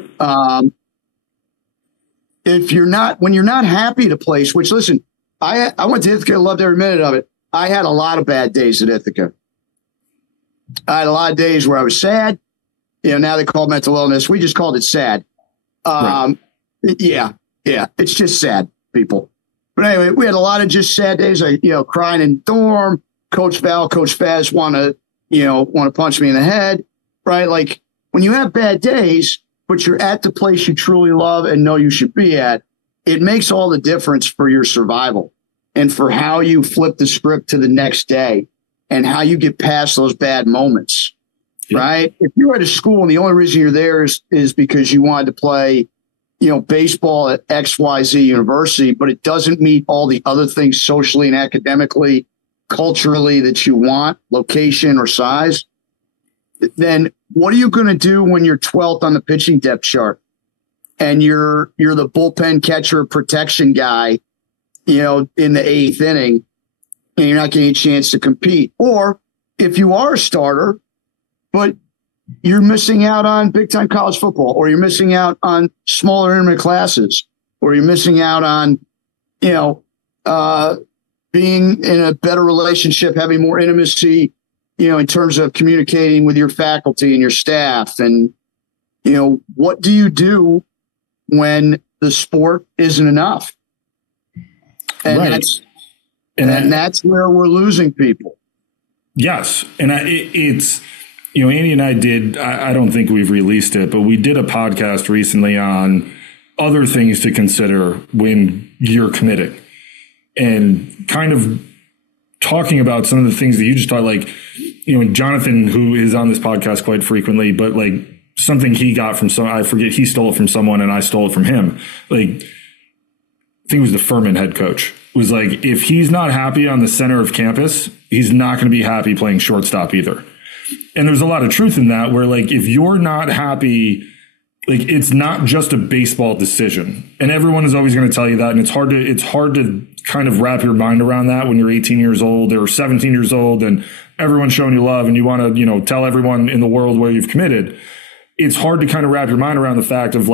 When you're not happy at a place, which listen, I went to Ithaca, loved every minute of it. I had a lot of bad days at Ithaca. I had a lot of days where I was sad. Now they call it mental illness. We just called it sad. Right. Yeah. It's just sad, people. But anyway, we had a lot of just sad days. Crying in dorm. Coach Val, Coach Faz want to punch me in the head, right? Like when you have bad days, but you're at the place you truly love and know you should be at, it makes all the difference for your survival and for how you flip the script to the next day and how you get past those bad moments, right? If you're at a school and the only reason you're there is because you wanted to play, baseball at XYZ University, but it doesn't meet all the other things socially and academically, culturally that you want, location or size, then what are you going to do when you're 12th on the pitching depth chart and you're the bullpen catcher protection guy, in the 8th inning, and you're not getting a chance to compete? Or if you are a starter, but you're missing out on big time college football, or you're missing out on smaller intermittent classes, or you're missing out on, being in a better relationship, having more intimacy, in terms of communicating with your faculty and your staff. And, what do you do when the sport isn't enough? And right. that's where we're losing people. Yes. And it's, Andy and I did, I don't think we've released it, but we did a podcast recently on other things to consider when you're committing, and kind of talking about some of the things that you just thought, Jonathan, who is on this podcast quite frequently, but something he got from I forget, he stole it from someone and I stole it from him. I think it was the Furman head coach, was if he's not happy on the center of campus, he's not going to be happy playing shortstop either. And there's a lot of truth in that, where if you're not happy, it's not just a baseball decision, and everyone is always going to tell you that. And it's hard to kind of wrap your mind around that when you're 18 years old or 17 years old and everyone's showing you love and you want to, tell everyone in the world where you've committed. It's hard to kind of wrap your mind around the fact of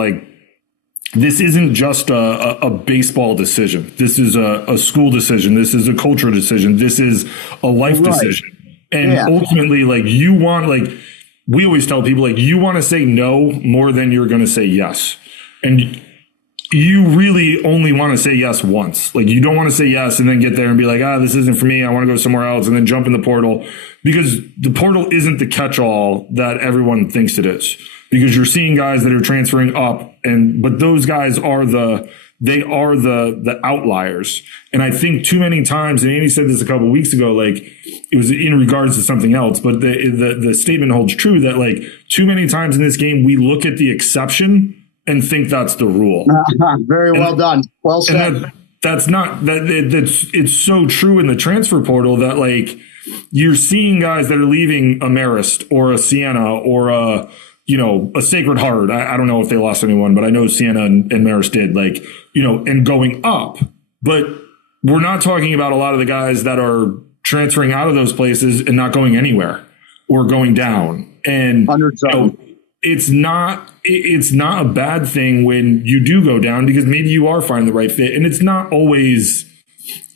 this isn't just a baseball decision. This is a school decision. This is a cultural decision. This is a life decision. And ultimately, you want, we always tell people, you want to say no more than you're going to say yes. And you really only want to say yes once. You don't want to say yes and then get there and be this isn't for me. I want to go somewhere else, and then jump in the portal, because the portal isn't the catch-all that everyone thinks it is. because you're seeing guys that are transferring up, but those guys are the outliers. And I think too many times, and Andy said this a couple of weeks ago, like it was in regards to something else, but the statement holds true that like too many times in this game, we look at the exception and think that's the rule. Very well done. Well said. It's so true in the transfer portal that like you're seeing guys that are leaving a Marist or a Siena or a Sacred Heart. I don't know if they lost anyone, but I know Siena and Marist did, like, and going up. But we're not talking about a lot of the guys that are transferring out of those places and not going anywhere or going down. And it's not a bad thing when you do go down, because maybe you are finding the right fit. And it's not always,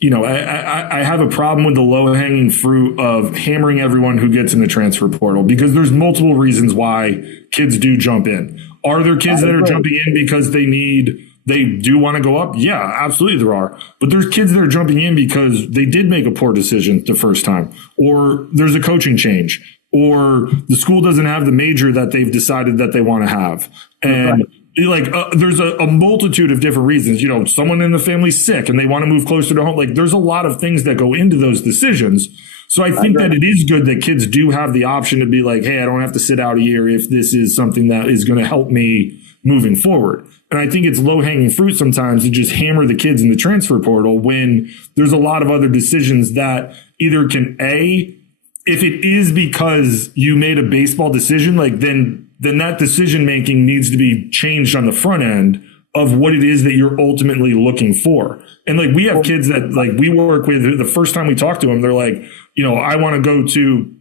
I have a problem with the low hanging fruit of hammering everyone who gets in the transfer portal, because there's multiple reasons why kids do jump in. Are there kids that are jumping in because they do want to go up? Yeah, absolutely there are. But there's kids that are jumping in because they did make a poor decision the first time, or there's a coaching change, or the school doesn't have the major that they've decided that they want to have. And there's a multitude of different reasons. Someone in the family's sick and they want to move closer to home. Like, there's a lot of things that go into those decisions. So I think that it is good that kids do have the option to be like, hey, I don't have to sit out a year if this is something that is going to help me moving forward. And I think it's low hanging fruit sometimes to just hammer the kids in the transfer portal when there's a lot of other decisions that either can, if it is because you made a baseball decision, like then that decision making needs to be changed on the front end of what it is that you're ultimately looking for. And like, we have kids that like we work with, the first time we talk to them, they're like, I want to go to,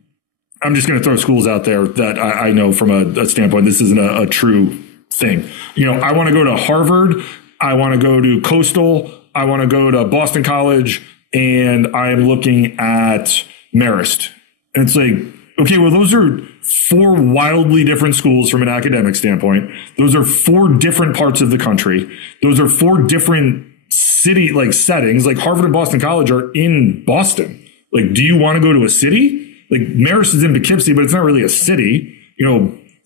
I'm just going to throw schools out there that I know from a standpoint, this isn't a true thing. I want to go to Harvard. I want to go to Coastal. I want to go to Boston College, and I am looking at Marist. And it's like, okay, well, those are 4 wildly different schools from an academic standpoint. Those are 4 different parts of the country. Those are 4 different city settings. Like Harvard and Boston College are in Boston. Like, do you want to go to a city? Like, Marist is in Poughkeepsie, but it's not really a city.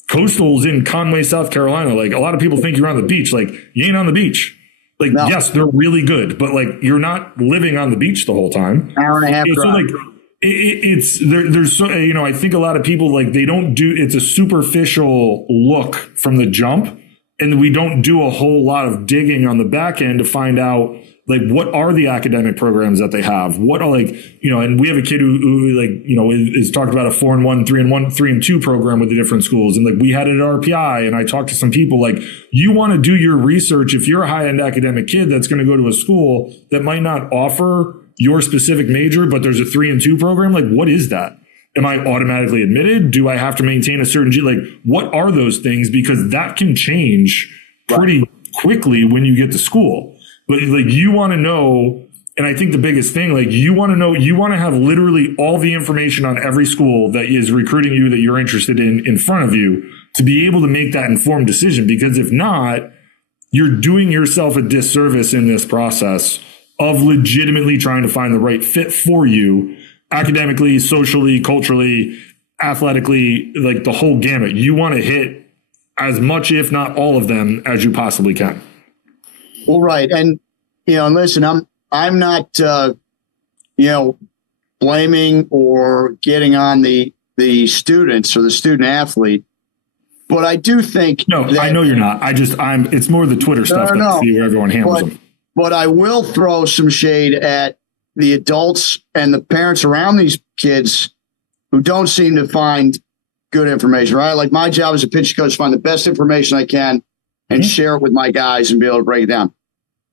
Coastal's in Conway, South Carolina. Like, a lot of people think you're on the beach. Like, you ain't on the beach. Like, no. Yes, they're really good, but like, you're not living on the beach the whole time. Hour and a half drive. So there's so, I think a lot of people, like, it's a superficial look from the jump, and we don't do a whole lot of digging on the back end to find out, like, what are the academic programs that they have? What are, and we have a kid who is talking about a 4-1, 3-1, 3-2 program with the different schools. And like, we had it at RPI, and I talked to some people, like, you want to do your research. If you're a high end academic kid that's going to go to a school that might not offer your specific major, but there's a 3-2 program, like, what is that? Am I automatically admitted? Do I have to maintain a certain G? Like, what are those things? Because that can change pretty quickly when you get to school. But like, you want to know, and I think the biggest thing, like, you want to have literally all the information on every school that is recruiting you that you're interested in front of you to be able to make that informed decision. Because if not, you're doing yourself a disservice in this process of legitimately trying to find the right fit for you academically, socially, culturally, athletically, like the whole gamut. You want to hit as much, if not all of them, as you possibly can. Well, right. And, and listen, I'm not, blaming or getting on the students or the student athlete, but I do think. No, I know you're not. It's more the Twitter stuff that see where everyone handles them. But I will throw some shade at the adults and the parents around these kids who don't seem to find good information, right? Like, my job as a pitch coach is find the best information I can and share it with my guys and be able to break it down.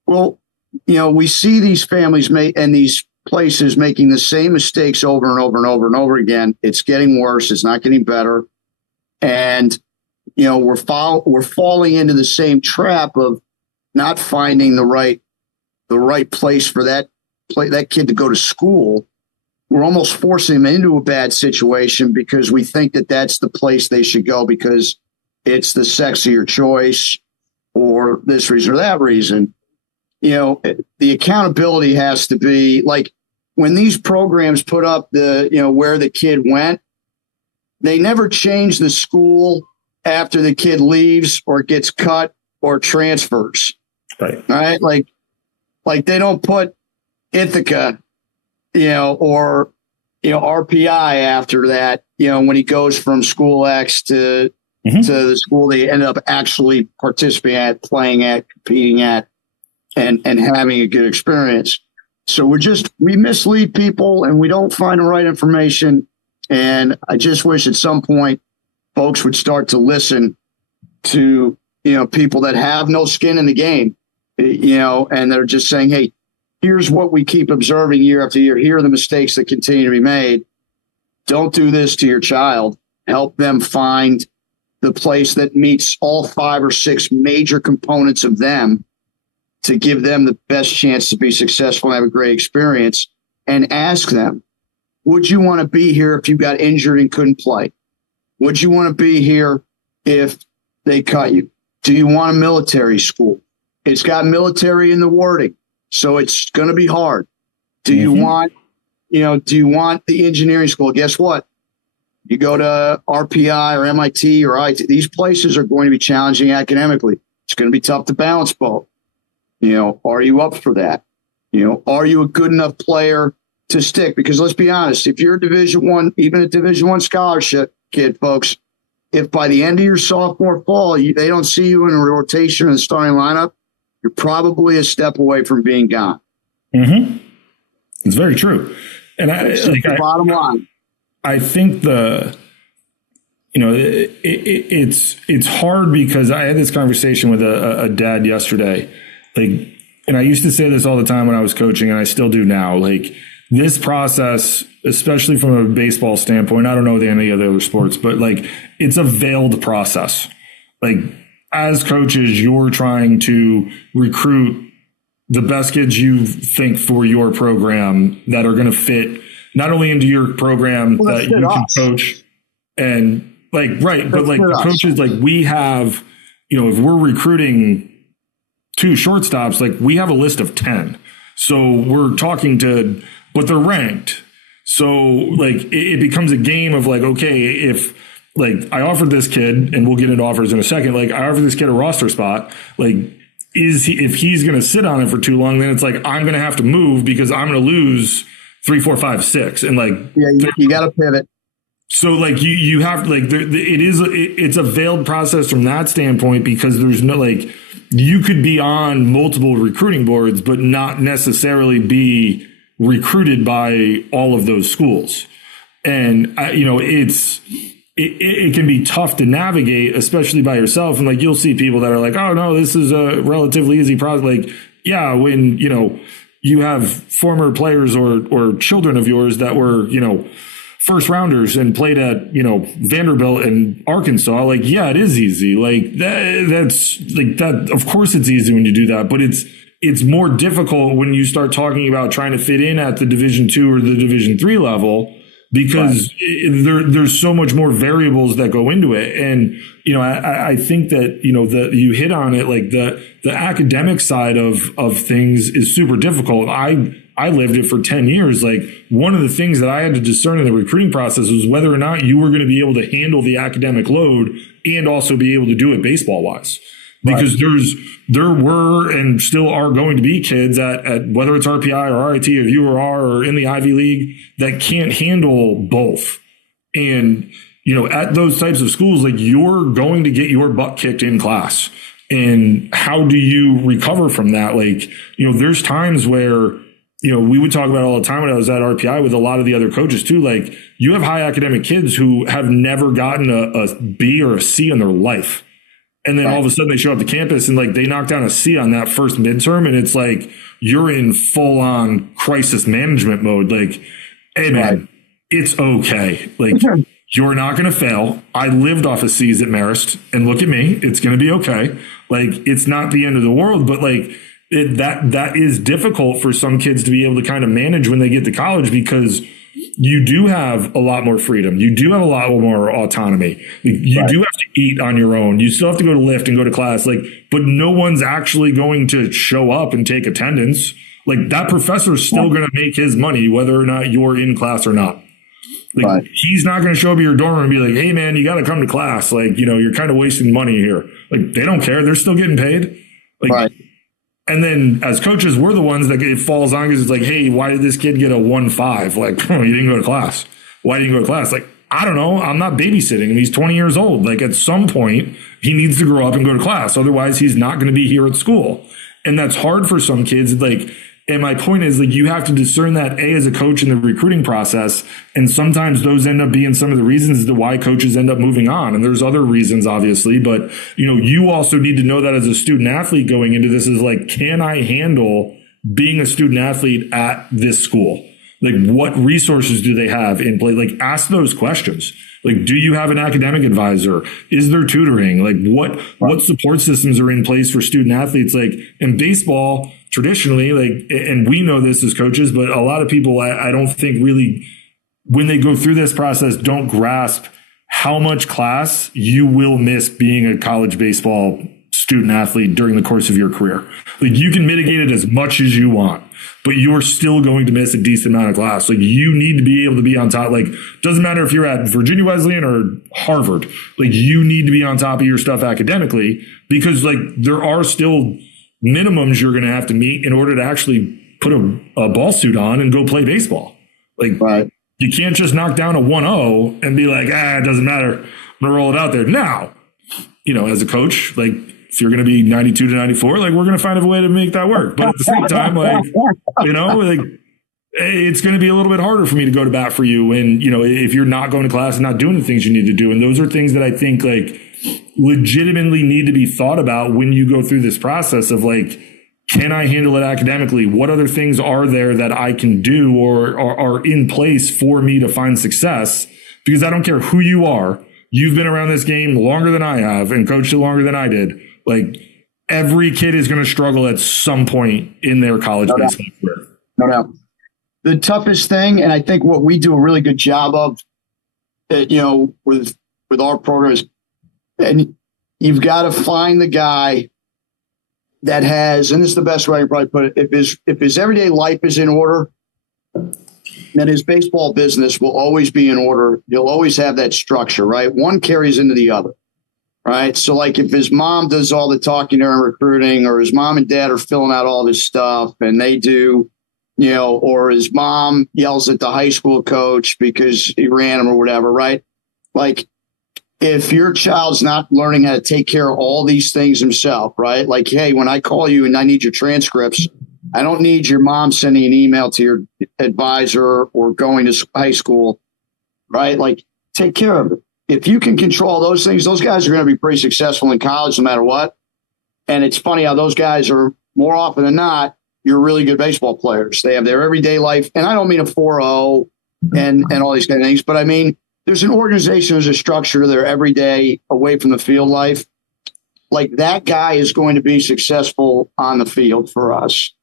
Well, we see these families and these places making the same mistakes over and over and over and over again. It's getting worse. It's not getting better. And, we're falling into the same trap of not finding the right place for that kid to go to school. We're almost forcing them into a bad situation because we think that that's the place they should go because it's the sexier choice or this reason or that reason. The accountability has to be like when these programs put up where the kid went, they never change the school after the kid leaves or gets cut or transfers. Right. All right. Like they don't put Ithaca, or, RPI after that, when he goes from school X to the school they end up actually participating at, playing at, competing at, and having a good experience. So we mislead people and we don't find the right information. And I just wish at some point folks would start to listen to, people that have no skin in the game, and they're just saying, hey, here's what we keep observing year after year. Here are the mistakes that continue to be made. Don't do this to your child. Help them find the place that meets all 5 or 6 major components of them to give them the best chance to be successful and have a great experience. And ask them, would you want to be here if you got injured and couldn't play? Would you want to be here if they cut you? Do you want a military school? It's got military in the wording, so it's going to be hard. Do you want, the engineering school? Guess what? You go to RPI or MIT or IT, these places are going to be challenging academically. It's going to be tough to balance both. Are you up for that? Are you a good enough player to stick? Because let's be honest, if you're a Division I, even a Division I scholarship kid, folks, if by the end of your sophomore fall, they don't see you in a rotation in the starting lineup, you're probably a step away from being gone. Mm-hmm. It's very true. And the bottom line. I think it's hard because I had this conversation with a dad yesterday, and I used to say this all the time when I was coaching, and I still do now. This process, especially from a baseball standpoint, I don't know with any of the other sports, but it's a veiled process. As coaches, you're trying to recruit the best kids you think for your program that are going to fit not only into your program that you can coach and right. But the coaches, we have, if we're recruiting 2 shortstops, we have a list of 10. So we're talking to, but they're ranked. So it becomes a game of okay, if I offered this kid, and we'll get into offers in a second, I offered this kid a roster spot, if he's going to sit on it for too long, then it's I'm going to have to move because I'm going to lose 3, 4, 5, 6. And you got to pivot. So you have it's a veiled process from that standpoint because there's no you could be on multiple recruiting boards, but not necessarily be recruited by all of those schools. And it can be tough to navigate, especially by yourself. And you'll see people that are oh no, this is a relatively easy process. When, you have former players or children of yours that were, first rounders and played at, Vanderbilt and Arkansas, it is easy. That, of course it's easy when you do that, but it's more difficult when you start talking about trying to fit in at the Division II or the Division III level, because there's so much more variables that go into it. And, I think that, you hit on it, the academic side of things is super difficult. I lived it for 10 years. One of the things that I had to discern in the recruiting process was whether or not you were going to be able to handle the academic load and also be able to do it baseball wise. Because there were and still are going to be kids at whether it's RPI or RIT or U or R or in the Ivy League that can't handle both. And, at those types of schools, you're going to get your butt kicked in class. And how do you recover from that? There's times where, we would talk about all the time when I was at RPI with a lot of the other coaches too. You have high academic kids who have never gotten a B or a C in their life. And then all of a sudden they show up to campus and they knock down a C on that first midterm. And it's you're in full on crisis management mode. Hey man, it's okay. You're not going to fail. I lived off of C's at Marist and look at me. It's going to be okay. It's not the end of the world, but that is difficult for some kids to be able to kind of manage when they get to college, because you do have a lot more freedom. You do have a lot more autonomy. You do have to eat on your own. You still have to go to lift and go to class, but no one's actually going to show up and take attendance. That professor is still going to make his money, whether or not you're in class or not. Like, right. He's not going to show up at your dorm and be like, hey, man, you got to come to class. Like, you're kind of wasting money here. Like, they don't care. They're still getting paid. Like, right. And then as coaches, we're the ones that it falls on because it's like, hey, why did this kid get a 1.5? Like, you didn't go to class. Why didn't you go to class? Like, I don't know. I'm not babysitting him. He's 20 years old. Like, at some point, he needs to grow up and go to class. Otherwise, he's not going to be here at school. And that's hard for some kids. Like, and my point is, like, you have to discern that as a coach in the recruiting process. And sometimes those end up being some of the reasons as to why coaches end up moving on. And there's other reasons, obviously, but you also need to know that as a student athlete going into this is like, can I handle being a student athlete at this school? Like, what resources do they have in play? Like, ask those questions. Like, do you have an academic advisor? Is there tutoring? Like, what support systems are in place for student athletes? Like, in baseball, traditionally, like, and we know this as coaches, but a lot of people, I don't think really, when they go through this process, don't grasp how much class you will miss being a college baseball student athlete during the course of your career. Like, you can mitigate it as much as you want, but you are still going to miss a decent amount of class. Like, you need to be able to be on top. Like, doesn't matter if you're at Virginia Wesleyan or Harvard, like, you need to be on top of your stuff academically, because like, there are still minimums you're going to have to meet in order to actually put a ball suit on and go play baseball. Like, right. You can't just knock down a 1.0 and be like, it doesn't matter. I'm going to roll it out there. Now, as a coach, like, if you're going to be 92 to 94, like, we're going to find a way to make that work. But at the same time, like, like, it's going to be a little bit harder for me to go to bat for you when, if you're not going to class and not doing the things you need to do. And those are things that I think, like, legitimately need to be thought about when you go through this process of, like, can I handle it academically? What other things are there that I can do or are in place for me to find success? Because I don't care who you are. You've been around this game longer than I have and coached it longer than I did. Like, every kid is going to struggle at some point in their college baseball career. No doubt. The toughest thing, and I think what we do a really good job of, with our programs, and you've got to find the guy that has, and this is the best way I can probably put it, if his everyday life is in order, then his baseball business will always be in order. You'll always have that structure, right? One carries into the other, right? So, like, if his mom does all the talking during recruiting, or his mom and dad are filling out all this stuff, and they do, or his mom yells at the high school coach because he ran him or whatever, right? Like, if your child's not learning how to take care of all these things himself, right? Like, hey, when I call you and I need your transcripts, I don't need your mom sending an email to your advisor or going to high school, right? Like, take care of it. If you can control those things, those guys are going to be pretty successful in college no matter what. And it's funny how those guys are, more often than not, you're really good baseball players. They have their everyday life. And I don't mean a 4-0 and all these kind of things, but I mean, there's an organization, there's a structure to their everyday away from the field life. Like, that guy is going to be successful on the field for us.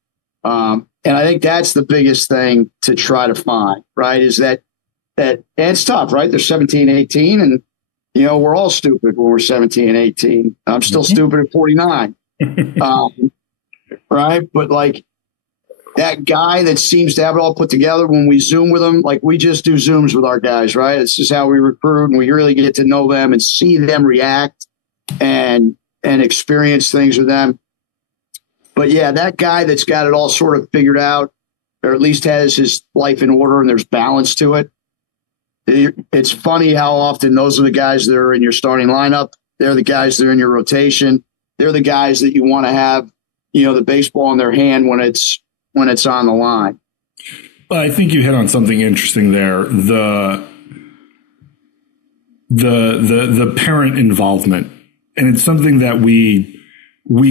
And I think that's the biggest thing to try to find, right? Is that and it's tough, right? They're 17, 18, and, we're all stupid when we're 17 and 18. I'm still stupid at 49. Right? But, like, that guy that seems to have it all put together, when we Zoom with them, like, we just do Zooms with our guys, right? It's just how we recruit, and we really get to know them and see them react and experience things with them. But yeah, that guy that's got it all sort of figured out, or at least has his life in order and there's balance to it. It's funny how often those are the guys that are in your starting lineup. They're the guys that are in your rotation. They're the guys that you want to have, the baseball in their hand when it's on the line. Well, I think you hit on something interesting there. The parent involvement, and it's something that we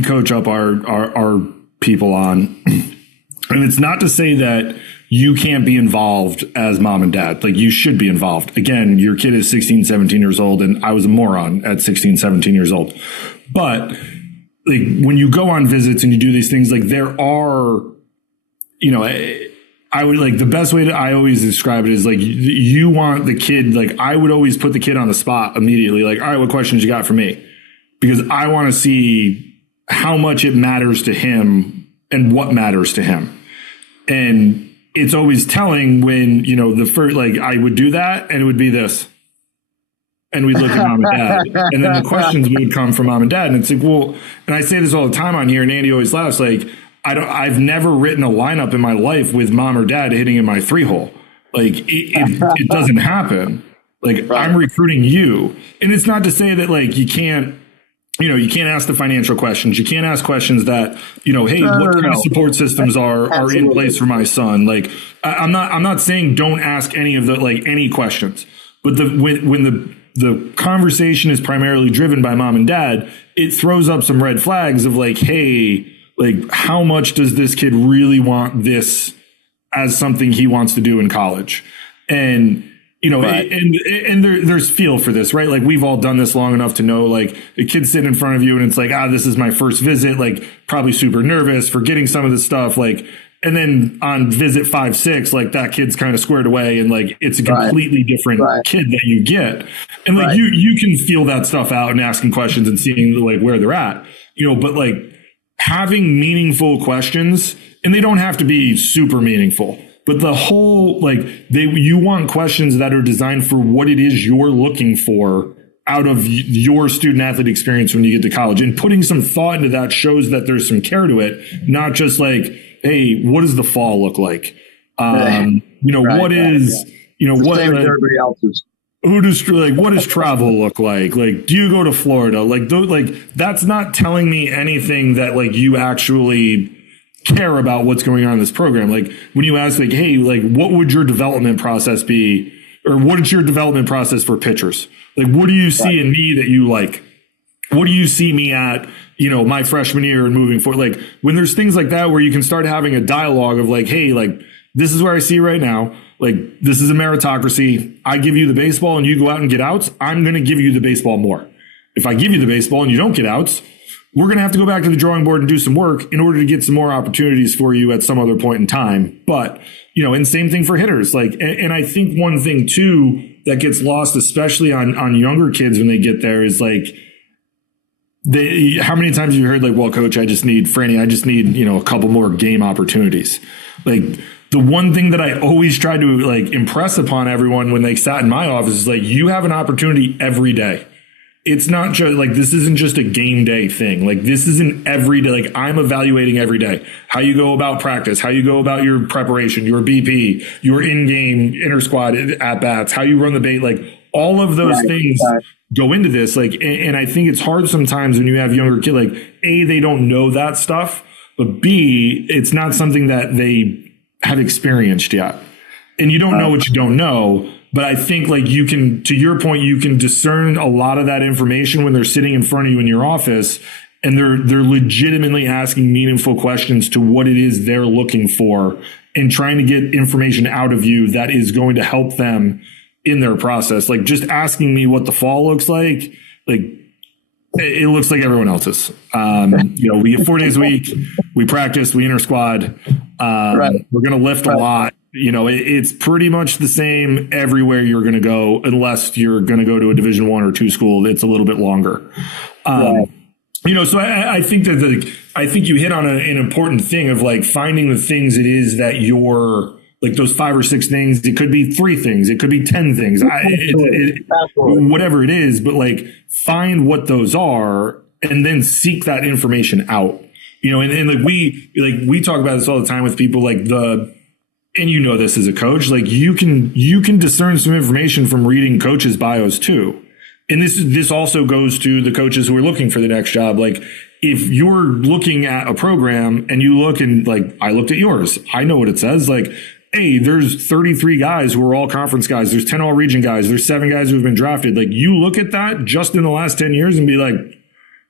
coach up our people on. And it's not to say that you can't be involved as mom and dad. Like, you should be involved. Again, your kid is 16, 17 years old, and I was a moron at 16, 17 years old. But, like, when you go on visits and you do these things, like, there are, I would, like, the best way I always describe it is, like, you want the kid, like, I would always put the kid on the spot immediately. Like, all right, what questions you got for me? Because I want to see how much it matters to him and what matters to him. And it's always telling when, you know, the first, like I would do that and it would be this. And we'd look at mom and dad. And then the questions would come from mom and dad. And it's like, well, and I say this all the time on here, and Andy always laughs, like, I've never written a lineup in my life with mom or dad hitting in my 3-hole. Like it doesn't happen. Like I'm recruiting you. And it's not to say that like you can't ask the financial questions. You can't ask questions that, you know, hey, what kind of support systems are in place for my son? Like I'm not saying don't ask any of the, like any questions, but when the conversation is primarily driven by mom and dad, it throws up some red flags of like, hey, like how much does this kid really want this as something he wants to do in college? And, you know, and there's feel for this, right? Like we've all done this long enough to know, like the kid's sitting in front of you and it's like, this is my first visit, like probably super nervous, forgetting some of this stuff. Like, and then on visit 5, 6, like that kid's kind of squared away and like it's a completely different kid that you get. And like you can feel that stuff out and asking questions and seeing like where they're at, you know, but like having meaningful questions, and they don't have to be super meaningful, but the whole, like you want questions that are designed for what it is you're looking for out of your student athlete experience when you get to college, and putting some thought into that shows that there's some care to it, not just like, hey, what does the fall look like? You know, what is, you know, what everybody else's. Who does, like, what does travel look like? Like, do you go to Florida? Like, that's not telling me anything that like you actually care about what's going on in this program. Like when you ask like, hey, like what would your development process be? Or what is your development process for pitchers? Like, what do you see in me that you like? What do you see me at, you know, my freshman year and moving forward? Like when there's things like that where you can start having a dialogue of like, hey, like this is where I see right now. Like this is a meritocracy. I give you the baseball and you go out and get outs. I'm going to give you the baseball more. If I give you the baseball and you don't get outs, we're going to have to go back to the drawing board and do some work in order to get some more opportunities for you at some other point in time. But, you know, and same thing for hitters. Like, and I think one thing too that gets lost, especially on younger kids when they get there, is like, how many times have you heard like, well, coach, I just need, you know, a couple more game opportunities. Like the one thing that I always try to like impress upon everyone when they sat in my office is like, you have an opportunity every day. It's not just like, this isn't just a game day thing. Like this is an every day. Like I'm evaluating every day how you go about practice, how you go about your preparation, your BP, your in-game inter squad at bats, how you run the bait. Like all of those things go into this. Like, and I think it's hard sometimes when you have younger kids, like A, they don't know that stuff, but B, it's not something that they have experienced yet. And you don't know what you don't know. But I think like you can, to your point, you can discern a lot of that information when they're sitting in front of you in your office and they're legitimately asking meaningful questions to what it is they're looking for and trying to get information out of you that is going to help them in their process. Like just asking me what the fall looks like it looks like everyone else's. You know, we get 4 days a week, we practice, we inter squad, we're going to lift a lot. You know, it's pretty much the same everywhere you're going to go, unless you're going to go to a Division 1 or 2 school. It's a little bit longer. You know, so I think that I think you hit on an important thing of like finding the things it is that you're like those 5 or 6 things. It could be 3 things. It could be 10 things, whatever it is, but like find what those are and then seek that information out, you know, and like we talk about this all the time with people like and you know this as a coach, like you can discern some information from reading coaches' bios too. And this also goes to the coaches who are looking for the next job. Like if you're looking at a program and you look and like, I looked at yours, I know what it says. Like, hey, there's 33 guys who are all conference guys. There's 10 all region guys. There's 7 guys who have been drafted. Like you look at that just in the last 10 years and be like,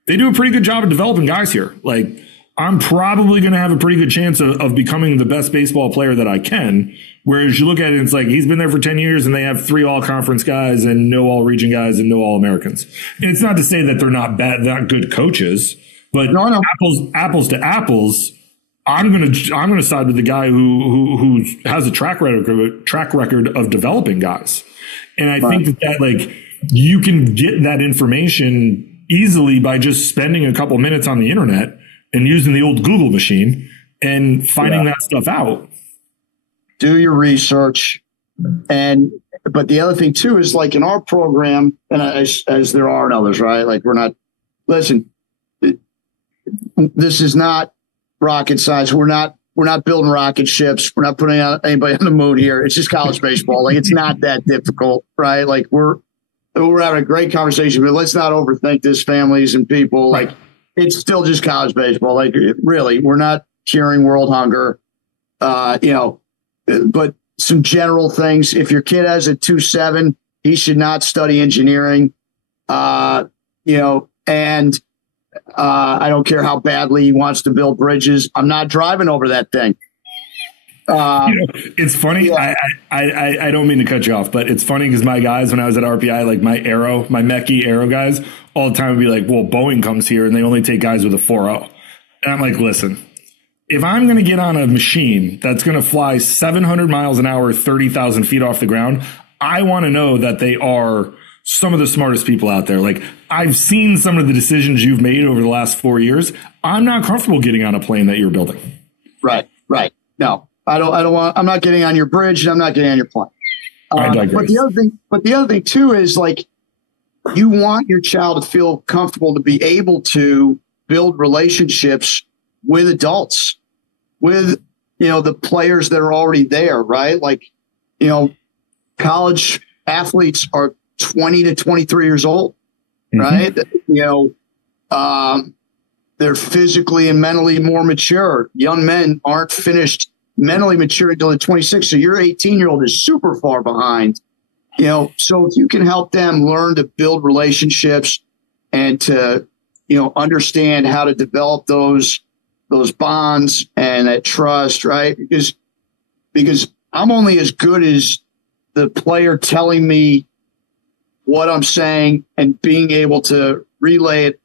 they do a pretty good job of developing guys here. Like I'm probably going to have a pretty good chance of becoming the best baseball player that I can. Whereas you look at it, it's like he's been there for 10 years and they have 3 all conference guys and no all region guys and no all Americans. And it's not to say that they're not good coaches, but apples to apples, I'm going to side with the guy who has a track record of developing guys. And I think that like you can get that information easily by just spending a couple minutes on the internet and using the old Google machine and finding that stuff out. do your research. But the other thing too is like in our program, and as there are in others, right? Like listen, this is not rocket science. We're not building rocket ships. We're not putting anybody on the moon here. It's just college baseball. Like it's not that difficult, right? Like we're having a great conversation, but let's not overthink this, families and people. Like it's still just college baseball. Like really, we're not curing world hunger, but some general things. If your kid has a 2.7, he should not study engineering, and I don't care how badly he wants to build bridges. I'm not driving over that thing. It's funny. Yeah. I don't mean to cut you off, but it's funny because my guys, when I was at RPI, like my Mechie aero guys, all the time would be like, well, Boeing comes here and they only take guys with a 4.0. And I'm like, listen, if I'm going to get on a machine that's going to fly 700 miles an hour, 30,000 feet off the ground, I want to know that they are some of the smartest people out there. Like I've seen some of the decisions you've made over the last 4 years. I'm not comfortable getting on a plane that you're building. Right. No, I don't want, I'm not getting on your bridge and I'm not getting on your plane. But the other thing too is like, you want your child to feel comfortable to be able to build relationships with adults, with, the players that are already there, right? Like, college athletes are 20 to 23 years old, right? They're physically and mentally more mature. Young men aren't finished mentally mature until they're 26. So your 18-year-old is super far behind, so if you can help them learn to build relationships and to, understand how to develop those bonds and that trust, right? Because I'm only as good as the player telling me what I'm saying and being able to relay it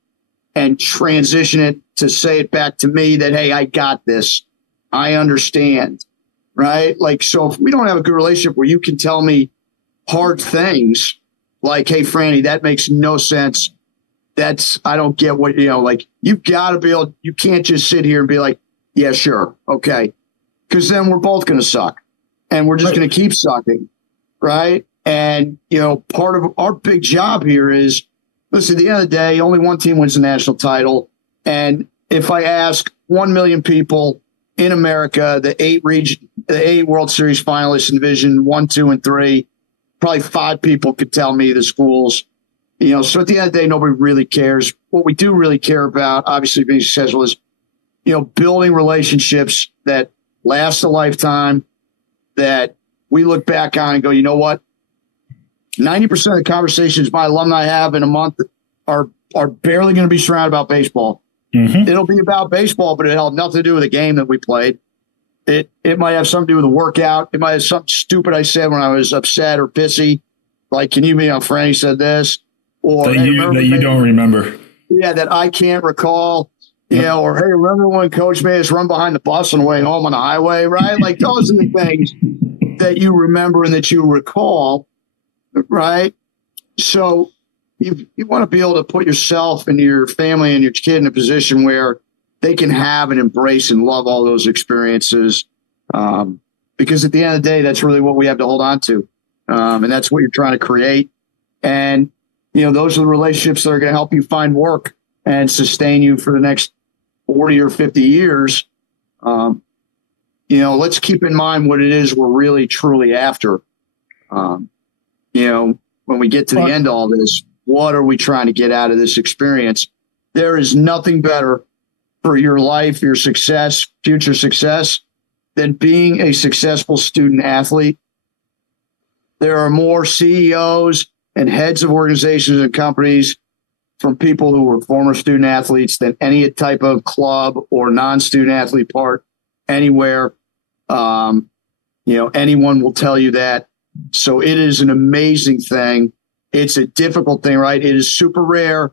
and transition it to say it back to me that, hey, I got this. I understand, right? Like, so if we don't have a good relationship where you can tell me hard things like, hey, Franny, that makes no sense. I don't get what, like you've got to be able, you can't just sit here and be like, yeah, sure. Okay. Cause then we're both going to suck and we're just going to keep sucking. Right. And, part of our big job here is, listen, at the end of the day, only one team wins the national title. And if I ask 1 million people in America, the eight World Series finalists in Division 1, 2, and 3, probably 5 people could tell me the schools. So at the end of the day, nobody really cares. What we do really care about, obviously being successful, is, building relationships that last a lifetime, that we look back on and go, you know what? 90% of the conversations my alumni have in a month are barely going to be surrounded about baseball. Mm-hmm. It'll be about baseball, but it'll have nothing to do with the game that we played. It might have something to do with the workout. It might have something stupid I said when I was upset or pissy. Like, can you be on Franny said this? Or that you don't remember. Yeah, that I can't recall. Or hey, remember when Coach made us run behind the bus on the way home on the highway, right? Like those are the things that you remember and that you recall, right? So you want to be able to put yourself and your family and your kid in a position where they can have and embrace and love all those experiences. Because at the end of the day, that's really what we have to hold on to. And that's what you're trying to create. And, those are the relationships that are going to help you find work and sustain you for the next 40 or 50 years. Let's keep in mind what it is we're really, truly after. When we get to the end of all this, what are we trying to get out of this experience? There is nothing better for your life, your success, future success, than being a successful student athlete. There are more CEOs and heads of organizations and companies from people who were former student athletes than any type of club or non-student athlete part anywhere. Anyone will tell you that. So it is an amazing thing. It's a difficult thing, right? It is super rare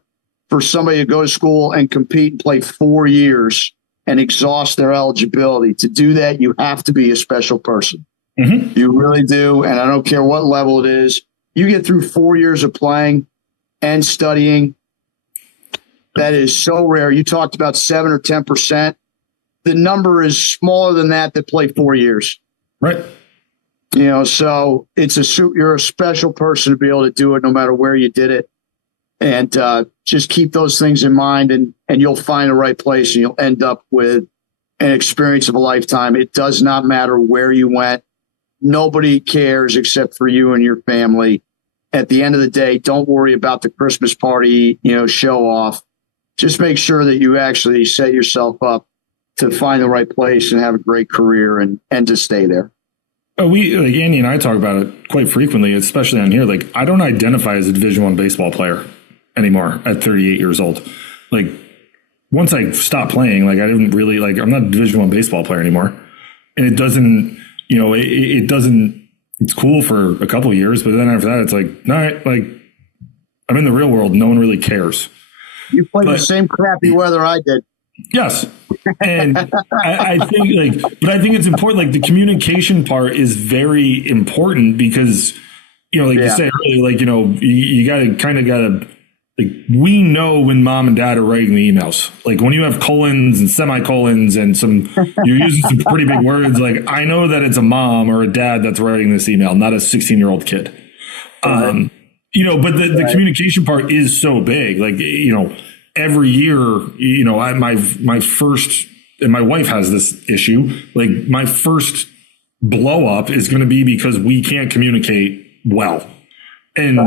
for somebody to go to school and compete and play 4 years and exhaust their eligibility. To do that, you have to be a special person. Mm-hmm. You really do. And I don't care what level it is. You get through 4 years of playing and studying. That is so rare. You talked about 7 or 10%. The number is smaller than that play 4 years. Right. So you're a special person to be able to do it no matter where you did it. And just keep those things in mind, and you'll find the right place, and you'll end up with an experience of a lifetime. It does not matter where you went. Nobody cares except for you and your family. At the end of the day, don't worry about the Christmas party, show off. Just make sure that you actually set yourself up to find the right place and have a great career and to stay there. Oh, Andy and I talk about it quite frequently, especially on here. Like, I don't identify as a Division I baseball player anymore at 38 years old. Like, once I stopped playing, like, I didn't really, like, I'm not a Division I baseball player anymore. And it doesn't, it doesn't, it's cool for a couple of years, but then after that, it's like, no, like, I'm in the real world. No one really cares. You played the same crappy weather I did. Yes. And I think but I think it's important. Like, the communication part is very important because, you said earlier, you gotta, like, we know when mom and dad are writing the emails. Like, when you have colons and semicolons and you're using some pretty big words, like, I know that it's a mom or a dad that's writing this email, not a 16-year-old kid. But the communication part is so big. Like, every year, my first, and my wife has this issue, like, my first blow up is going to be because we can't communicate well. And,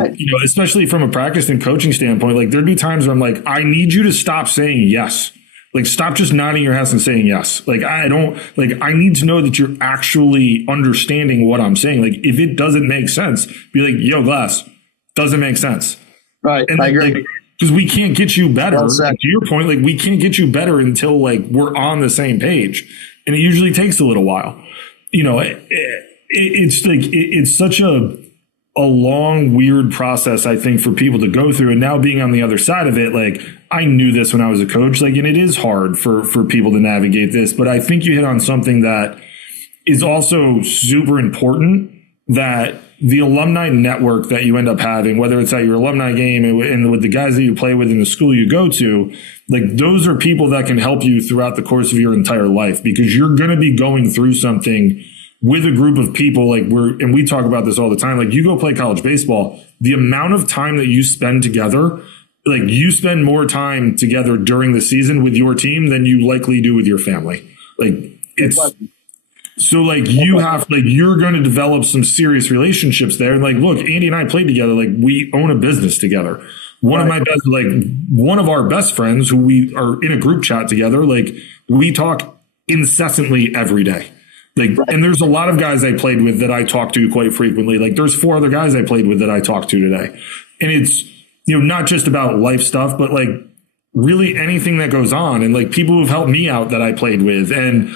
especially from a practice and coaching standpoint, like, there'd be times where I'm like, I need you to stop saying yes. Like, stop just nodding your head and saying yes. Like, I need to know that you're actually understanding what I'm saying. Like, if it doesn't make sense, be like, yo, Glass, doesn't make sense. Right. And I agree. Because we can't get you better. Well, to your point, like, we can't get you better until, like, we're on the same page. And it usually takes a little while. It's such a long, weird process, I think, for people to go through. And now being on the other side of it, like, I knew this when I was a coach, like, and it is hard for people to navigate this. But I think you hit on something that is also super important, that the alumni network that you end up having, whether it's at your alumni game and with the guys that you play with in the school you go to, like, those are people that can help you throughout the course of your entire life, because you're going to be going through something with a group of people. Like, and we talk about this all the time. Like, you go play college baseball, the amount of time that you spend together, like, you spend more time together during the season with your team than you likely do with your family. Like, it's so, like, you're going to develop some serious relationships there. And, like, look, Andy and I played together. Like, we own a business together. One of our best friends, who we are in a group chat together, like, we talk incessantly every day. Like, and there's a lot of guys I played with that I talk to quite frequently. Like, there's 4 other guys I played with that I talk to today. And it's, not just about life stuff, but, like, really anything that goes on, and, like, people who've helped me out that I played with. And,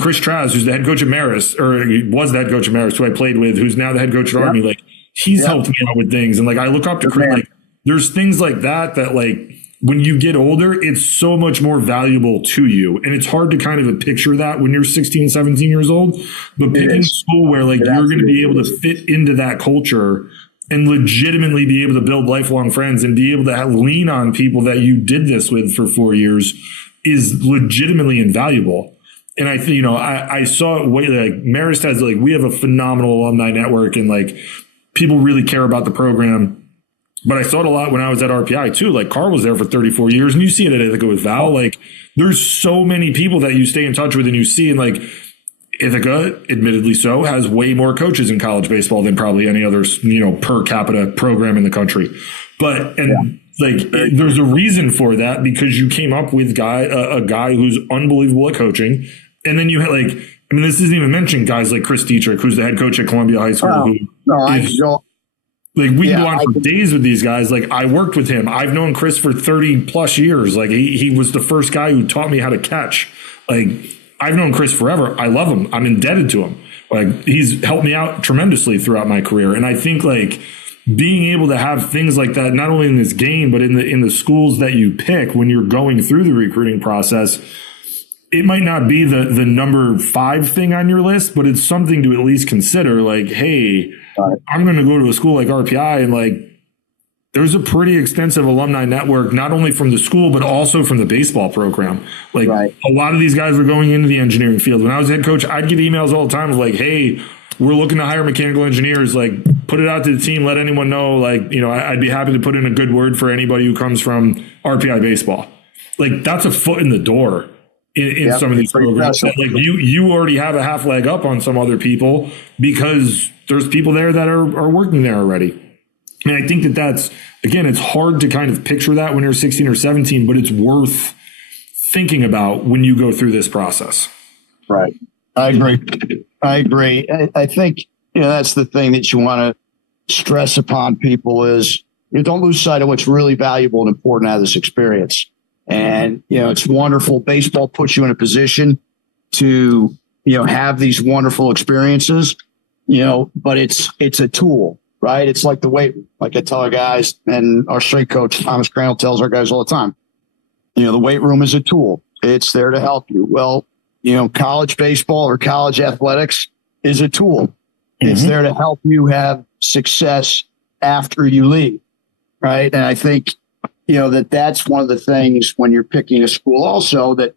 Chris Traz, who's the head coach at Marist, or he was the head coach at Marist, who I played with, who's now the head coach at Army. Like, he's helped me out with things. And, like, I look up to Chris. Like, there's things like that, like, when you get older, it's so much more valuable to you. And it's hard to kind of picture that when you're 16, 17 years old, but picking a school where, like, you're going to be able to fit into that culture and legitimately be able to build lifelong friends and be able to lean on people that you did this with for 4 years is legitimately invaluable. And I think, I saw it like Marist has, like, we have a phenomenal alumni network, and, like, people really care about the program. But I saw it a lot when I was at RPI too. Like, Carl was there for 34 years, and you see it at Ithaca with Val. Like, there's so many people that you stay in touch with, and you see, and, like, Ithaca, admittedly so, has way more coaches in college baseball than probably any other, per capita program in the country. But, there's a reason for that, because you came up with a guy who's unbelievable at coaching. And then you had, like, I mean, this isn't even mentioned guys like Chris Dietrich, who's the head coach at Columbia High School. Like, we can go on for days with these guys. Like, I worked with him. I've known Chris for 30 plus years. Like, he was the first guy who taught me how to catch. Like, I've known Chris forever. I love him. I'm indebted to him. Like, he's helped me out tremendously throughout my career. And I think, like, being able to have things like that, not only in this game, but in the schools that you pick when you're going through the recruiting process, it might not be the number 5 thing on your list, but it's something to at least consider. Like, hey, I'm going to go to a school like RPI, and, like, there's a pretty extensive alumni network, not only from the school, but also from the baseball program. Like, a lot of these guys were going into the engineering field. When I was head coach, I'd get emails all the time of, like, hey, we're looking to hire mechanical engineers, like put it out to the team, let anyone know, like, you know, I'd be happy to put in a good word for anybody who comes from RPI baseball. Like that's a foot in the door in some of these programs. Like you already have a half leg up on some other people because there's people there that are working there already. And I think that's, again, it's hard to kind of picture that when you're 16 or 17, but it's worth thinking about when you go through this process. Right. I agree. I think, you know, that's the thing that you want to stress upon people is you don't lose sight of what's really valuable and important out of this experience. And, you know, it's wonderful. Baseball puts you in a position to, you know, have these wonderful experiences, you know, but it's a tool, right? It's like the weight, like I tell our guys, and our strength coach, Thomas Crandall, tells our guys all the time, you know, the weight room is a tool. It's there to help you. Well, you know, college baseball or college athletics is a tool. Mm-hmm. It's there to help you have success after you leave, right? And I think, you know, that's one of the things when you're picking a school also that,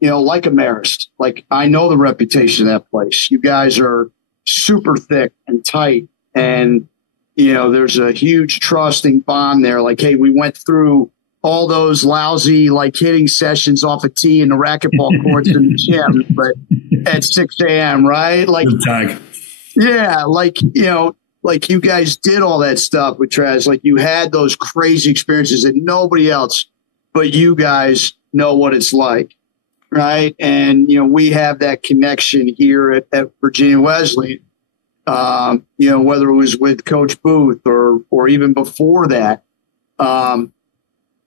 you know, like Marist, like I know the reputation of that place. You guys are super thick and tight and, you know, there's a huge trusting bond there. Like, hey, we went through all those lousy, like hitting sessions off a tee in the racquetball courts in the gym, but at 6 a.m., right? Like, yeah, like, you know, like you guys did all that stuff with Traz. Like you had those crazy experiences that nobody else but you guys know what it's like. Right. And, you know, we have that connection here at Virginia Wesleyan, you know, whether it was with Coach Booth or even before that,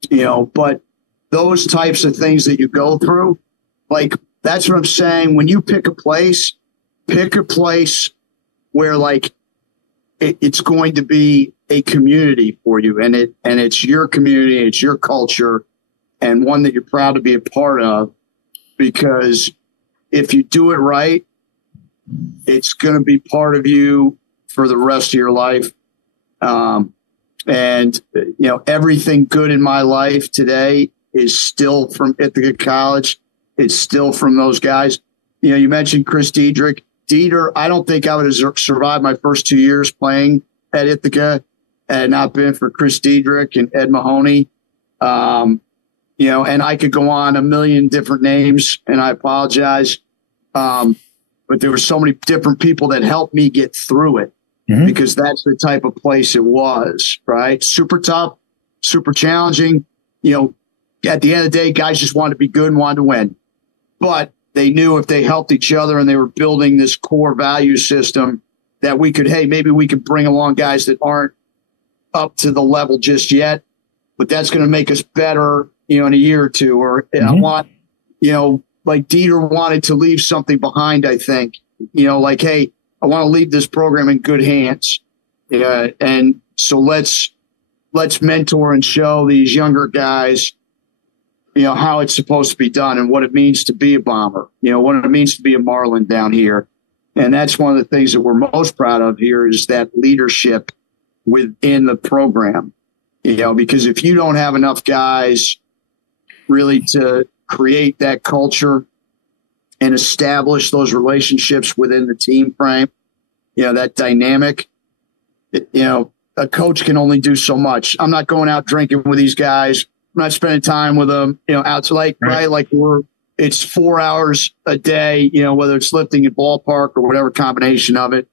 you know, but those types of things that you go through, like, that's what I'm saying. When you pick a place where like it's going to be a community for you and it's your community, it's your culture and one that you're proud to be a part of, because if you do it right, it's going to be part of you for the rest of your life. And, you know, everything good in my life today is still from Ithaca College. It's still from those guys. You know, you mentioned Chris Diedrich. Dieter, I don't think I would have survived my first 2 years playing at Ithaca had it not been for Chris Diedrich and Ed Mahoney. You know, and I could go on a million different names, and I apologize. But there were so many different people that helped me get through it. Mm-hmm. Because that's the type of place it was, right? Super tough, super challenging. You know, at the end of the day, guys just wanted to be good and wanted to win. But they knew if they helped each other and they were building this core value system that we could, hey, maybe we could bring along guys that aren't up to the level just yet, but that's going to make us better, you know, in a year or two. Or mm-hmm. I want, you know, like Dieter wanted to leave something behind, I think, you know, like, hey, I want to leave this program in good hands. Yeah. And so let's mentor and show these younger guys, you know, how it's supposed to be done and what it means to be a Bomber, you know, what it means to be a Marlin down here. And that's one of the things that we're most proud of here is that leadership within the program, you know, because if you don't have enough guys really to create that culture and establish those relationships within the team frame, you know, that dynamic, you know, a coach can only do so much. I'm not going out drinking with these guys. I'm not spending time with them, you know, out to like, right? Like it's 4 hours a day, you know, whether it's lifting at ballpark or whatever combination of it,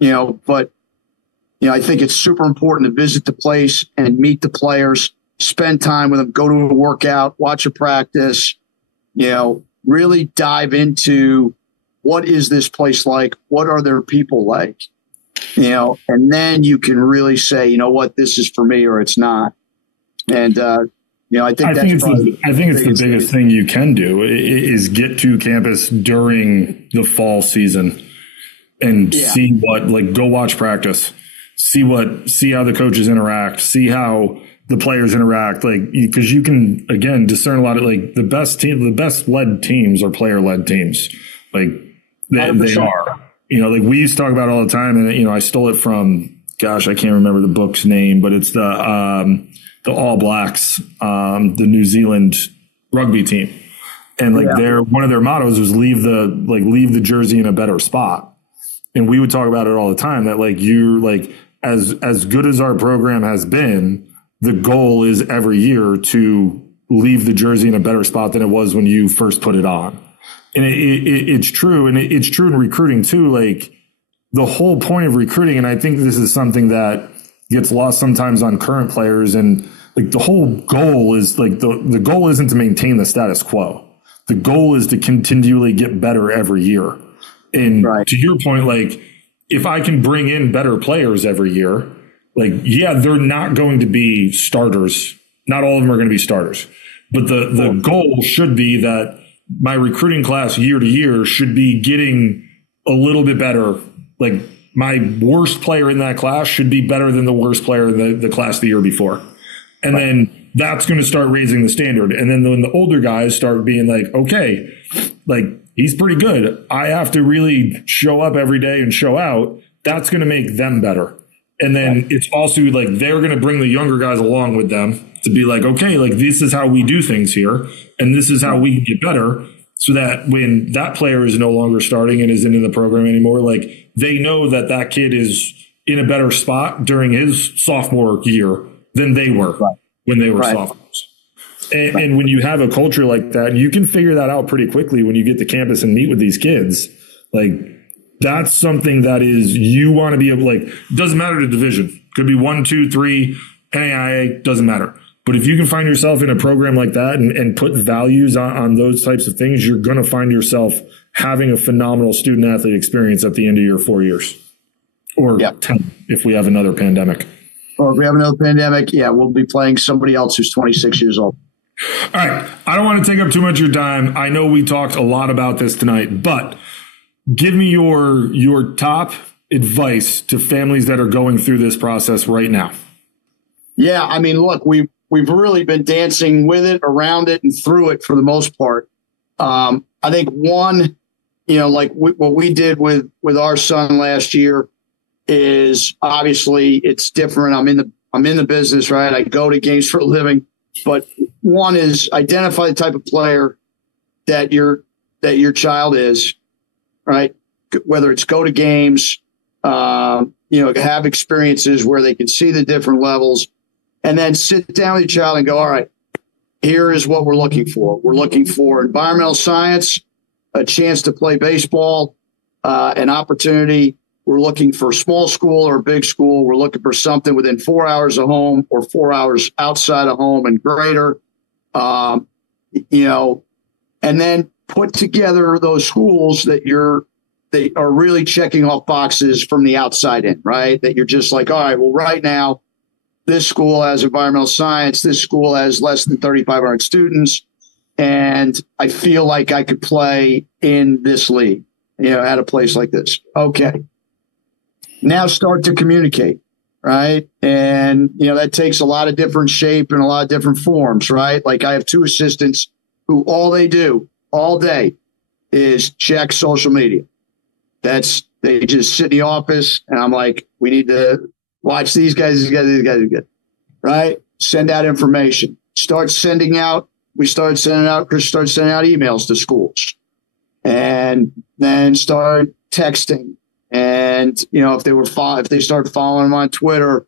you know, but, you know, I think it's super important to visit the place and meet the players, spend time with them, go to a workout, watch a practice, you know, really dive into what is this place like? What are their people like? You know, and then you can really say, you know what, this is for me or it's not. And, you know, I think it's the biggest thing you can do is get to campus during the fall season and see what, like, go watch practice, see how the coaches interact, see how the players interact, like, because you can, again, discern a lot of, like, the best led teams are player led teams. Like they are, you know, like we used to talk about all the time. And, you know, I stole it from, gosh, I can't remember the book's name, but it's the All Blacks, the New Zealand rugby team. And like one of their mottos was leave the jersey in a better spot. And we would talk about it all the time that like you're like, as good as our program has been, the goal is every year to leave the jersey in a better spot than it was when you first put it on. And it's true. And it's true in recruiting too. Like the whole point of recruiting, and I think this is something that gets lost sometimes on current players, and like the whole goal is like the goal isn't to maintain the status quo. The goal is to continually get better every year. And to your point, like if I can bring in better players every year, like, yeah, they're not going to be starters. Not all of them are going to be starters, but the goal should be that my recruiting class year to year should be getting a little bit better. Like my worst player in that class should be better than the worst player in the class the year before. And then that's going to start raising the standard. And then when the older guys start being like, okay, like he's pretty good, I have to really show up every day and show out. That's going to make them better. And then it's also like they're going to bring the younger guys along with them to be like, okay, like this is how we do things here. And this is how we can get better, so that when that player is no longer starting and isn't in the program anymore, like they know that that kid is in a better spot during his sophomore year than they were when they were sophomores. And when you have a culture like that, you can figure that out pretty quickly when you get to campus and meet with these kids. Like that's something that is, you want to be able, like, doesn't matter the division. Could be 1, 2, 3, NAIA, doesn't matter. But if you can find yourself in a program like that and put values on those types of things, you're going to find yourself having a phenomenal student athlete experience at the end of your 4 years, or 10 if we have another pandemic. Or if we have another pandemic, we'll be playing somebody else who's 26 years old. All right. I don't want to take up too much of your time. I know we talked a lot about this tonight, but give me your top advice to families that are going through this process right now. Yeah, I mean, look, we've really been dancing with it, around it, and through it for the most part. I think one, like what we did with our son last year is obviously it's different. I'm in the business, right? I go to games for a living, but one is identify the type of player that your child is, right? Whether it's go to games, have experiences where they can see the different levels, and then sit down with your child and go, all right, here is what we're looking for. We're looking for environmental science, a chance to play baseball, an opportunity. We're looking for small school or big school. We're looking for something within 4 hours of home or 4 hours outside of home and greater, and then put together those schools that they are really checking off boxes from the outside in, right? That you're just like, all right, well, right now, this school has environmental science. This school has less than 3,500 students. And I feel like I could play in this league, at a place like this. Okay. Now start to communicate, right? And, that takes a lot of different shape and a lot of different forms, right? Like I have 2 assistants who all they do all day is check social media. They just sit in the office and I'm like, we need to watch these guys, these guys, right? Send out information. Chris started sending out emails to schools, and then start texting. And, if they start following them on Twitter,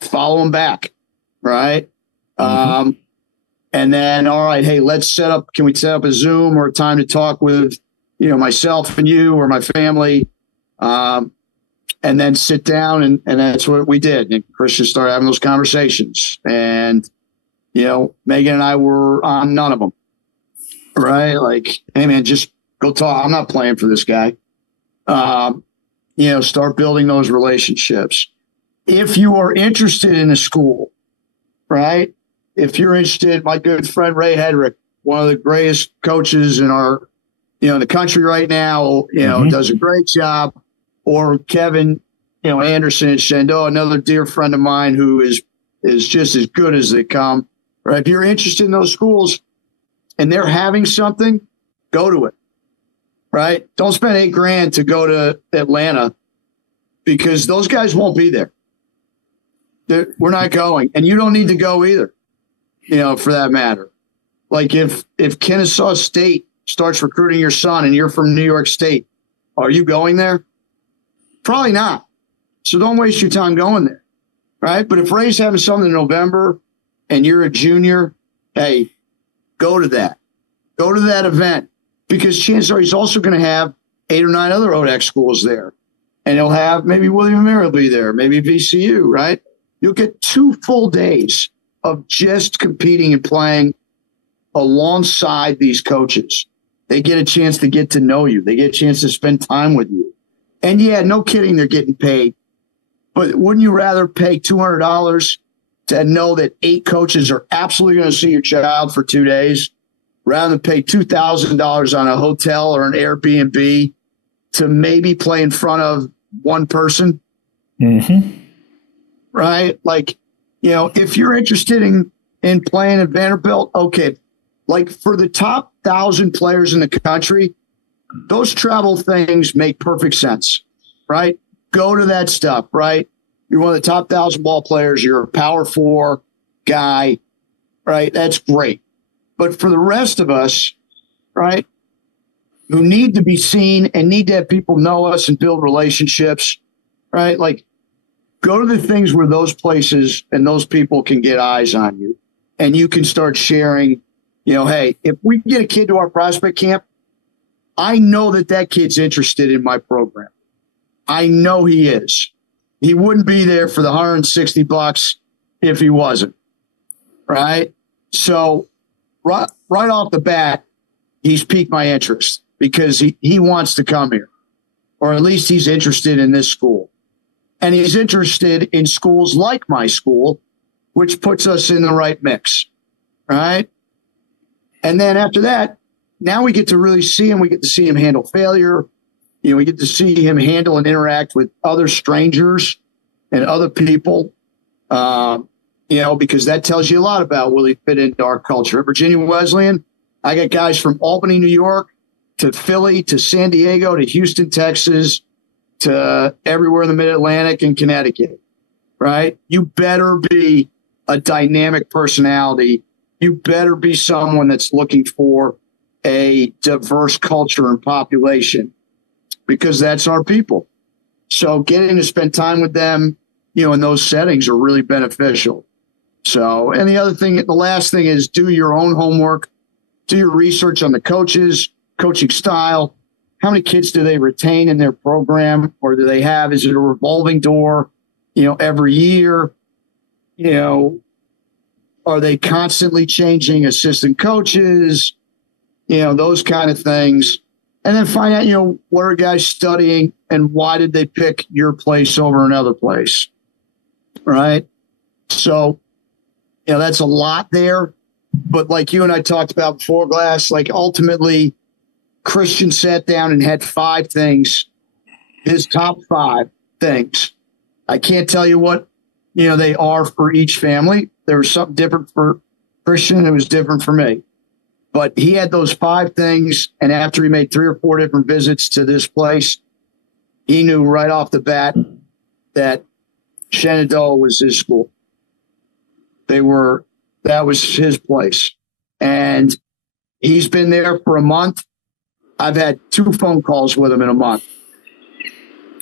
follow them back. Right. Mm-hmm. And then, all right, hey, can we set up a Zoom or a time to talk with, myself and you or my family? And then sit down, and that's what we did. And Chris just started having those conversations. And, Megan and I were on none of them, right? Like, hey, man, just go talk. I'm not playing for this guy. Start building those relationships. If you are interested in a school, right? If you're interested, my good friend Ray Hedrick, one of the greatest coaches in our, in the country right now, does a great job. Or Kevin, Anderson at Shendo, another dear friend of mine who is just as good as they come. Right? If you're interested in those schools and they're having something, go to it. Right? Don't spend $8,000 to go to Atlanta, because those guys won't be there. We're not going, and you don't need to go either. For that matter. Like if Kennesaw State starts recruiting your son and you're from New York State, are you going there? Probably not. So don't waste your time going there, right? But if Ray's having something in November and you're a junior, hey, go to that. Go to that event, because chances are he's also going to have 8 or 9 other ODAC schools there. And he'll have maybe William & Mary will be there, maybe VCU, right? You'll get 2 full days of just competing and playing alongside these coaches. They get a chance to get to know you. They get a chance to spend time with you. And yeah, no kidding, they're getting paid. But wouldn't you rather pay $200 to know that 8 coaches are absolutely going to see your child for 2 days rather than pay $2,000 on a hotel or an Airbnb to maybe play in front of one person? Mm-hmm. Right? Like, you know, if you're interested in playing at Vanderbilt, okay, like for the top 1,000 players in the country, those travel things make perfect sense, right? Go to that stuff, right? You're one of the top 1,000 ball players. You're a power 4 guy, right? That's great. But for the rest of us, right, who need to be seen and need to have people know us and build relationships, right? Like, go to the things where those places and those people can get eyes on you, and you can start sharing, you know, hey, if we get a kid to our prospect camp, I know that kid's interested in my program. I know he is. He wouldn't be there for the $160 if he wasn't, right? So right off the bat, he's piqued my interest because he wants to come here, or at least he's interested in this school. And he's interested in schools like my school, which puts us in the right mix, right? And then after that, now we get to really see him. We get to see him handle failure. You know, we get to see him handle and interact with other strangers and other people, you know, because that tells you a lot about will he fit into our culture. At Virginia Wesleyan, I got guys from Albany, New York, to Philly, to San Diego, to Houston, Texas, to everywhere in the Mid-Atlantic and Connecticut, right? You better be a dynamic personality. You better be someone that's looking for a diverse culture and population, because that's our people. So getting to spend time with them, you know, in those settings are really beneficial. So, and the last thing is do your own homework, do your research on the coaches, coaching style. How many kids do they retain in their program, or do they have? Is it a revolving door, you know, every year? You know, are they constantly changing assistant coaches? You know, those kind of things. And then find out, you know, what are guys studying and why did they pick your place over another place? Right? So, you know, that's a lot there. But like you and I talked about before, Glass, like ultimately Christian sat down and had 5 things, his top 5 things. I can't tell you what, you know, they are for each family. There was something different for Christian. It was different for me. But he had those 5 things, and after he made 3 or 4 different visits to this place, he knew right off the bat that Shenandoah was his school. That was his place. And he's been there for a month. I've had 2 phone calls with him in a month.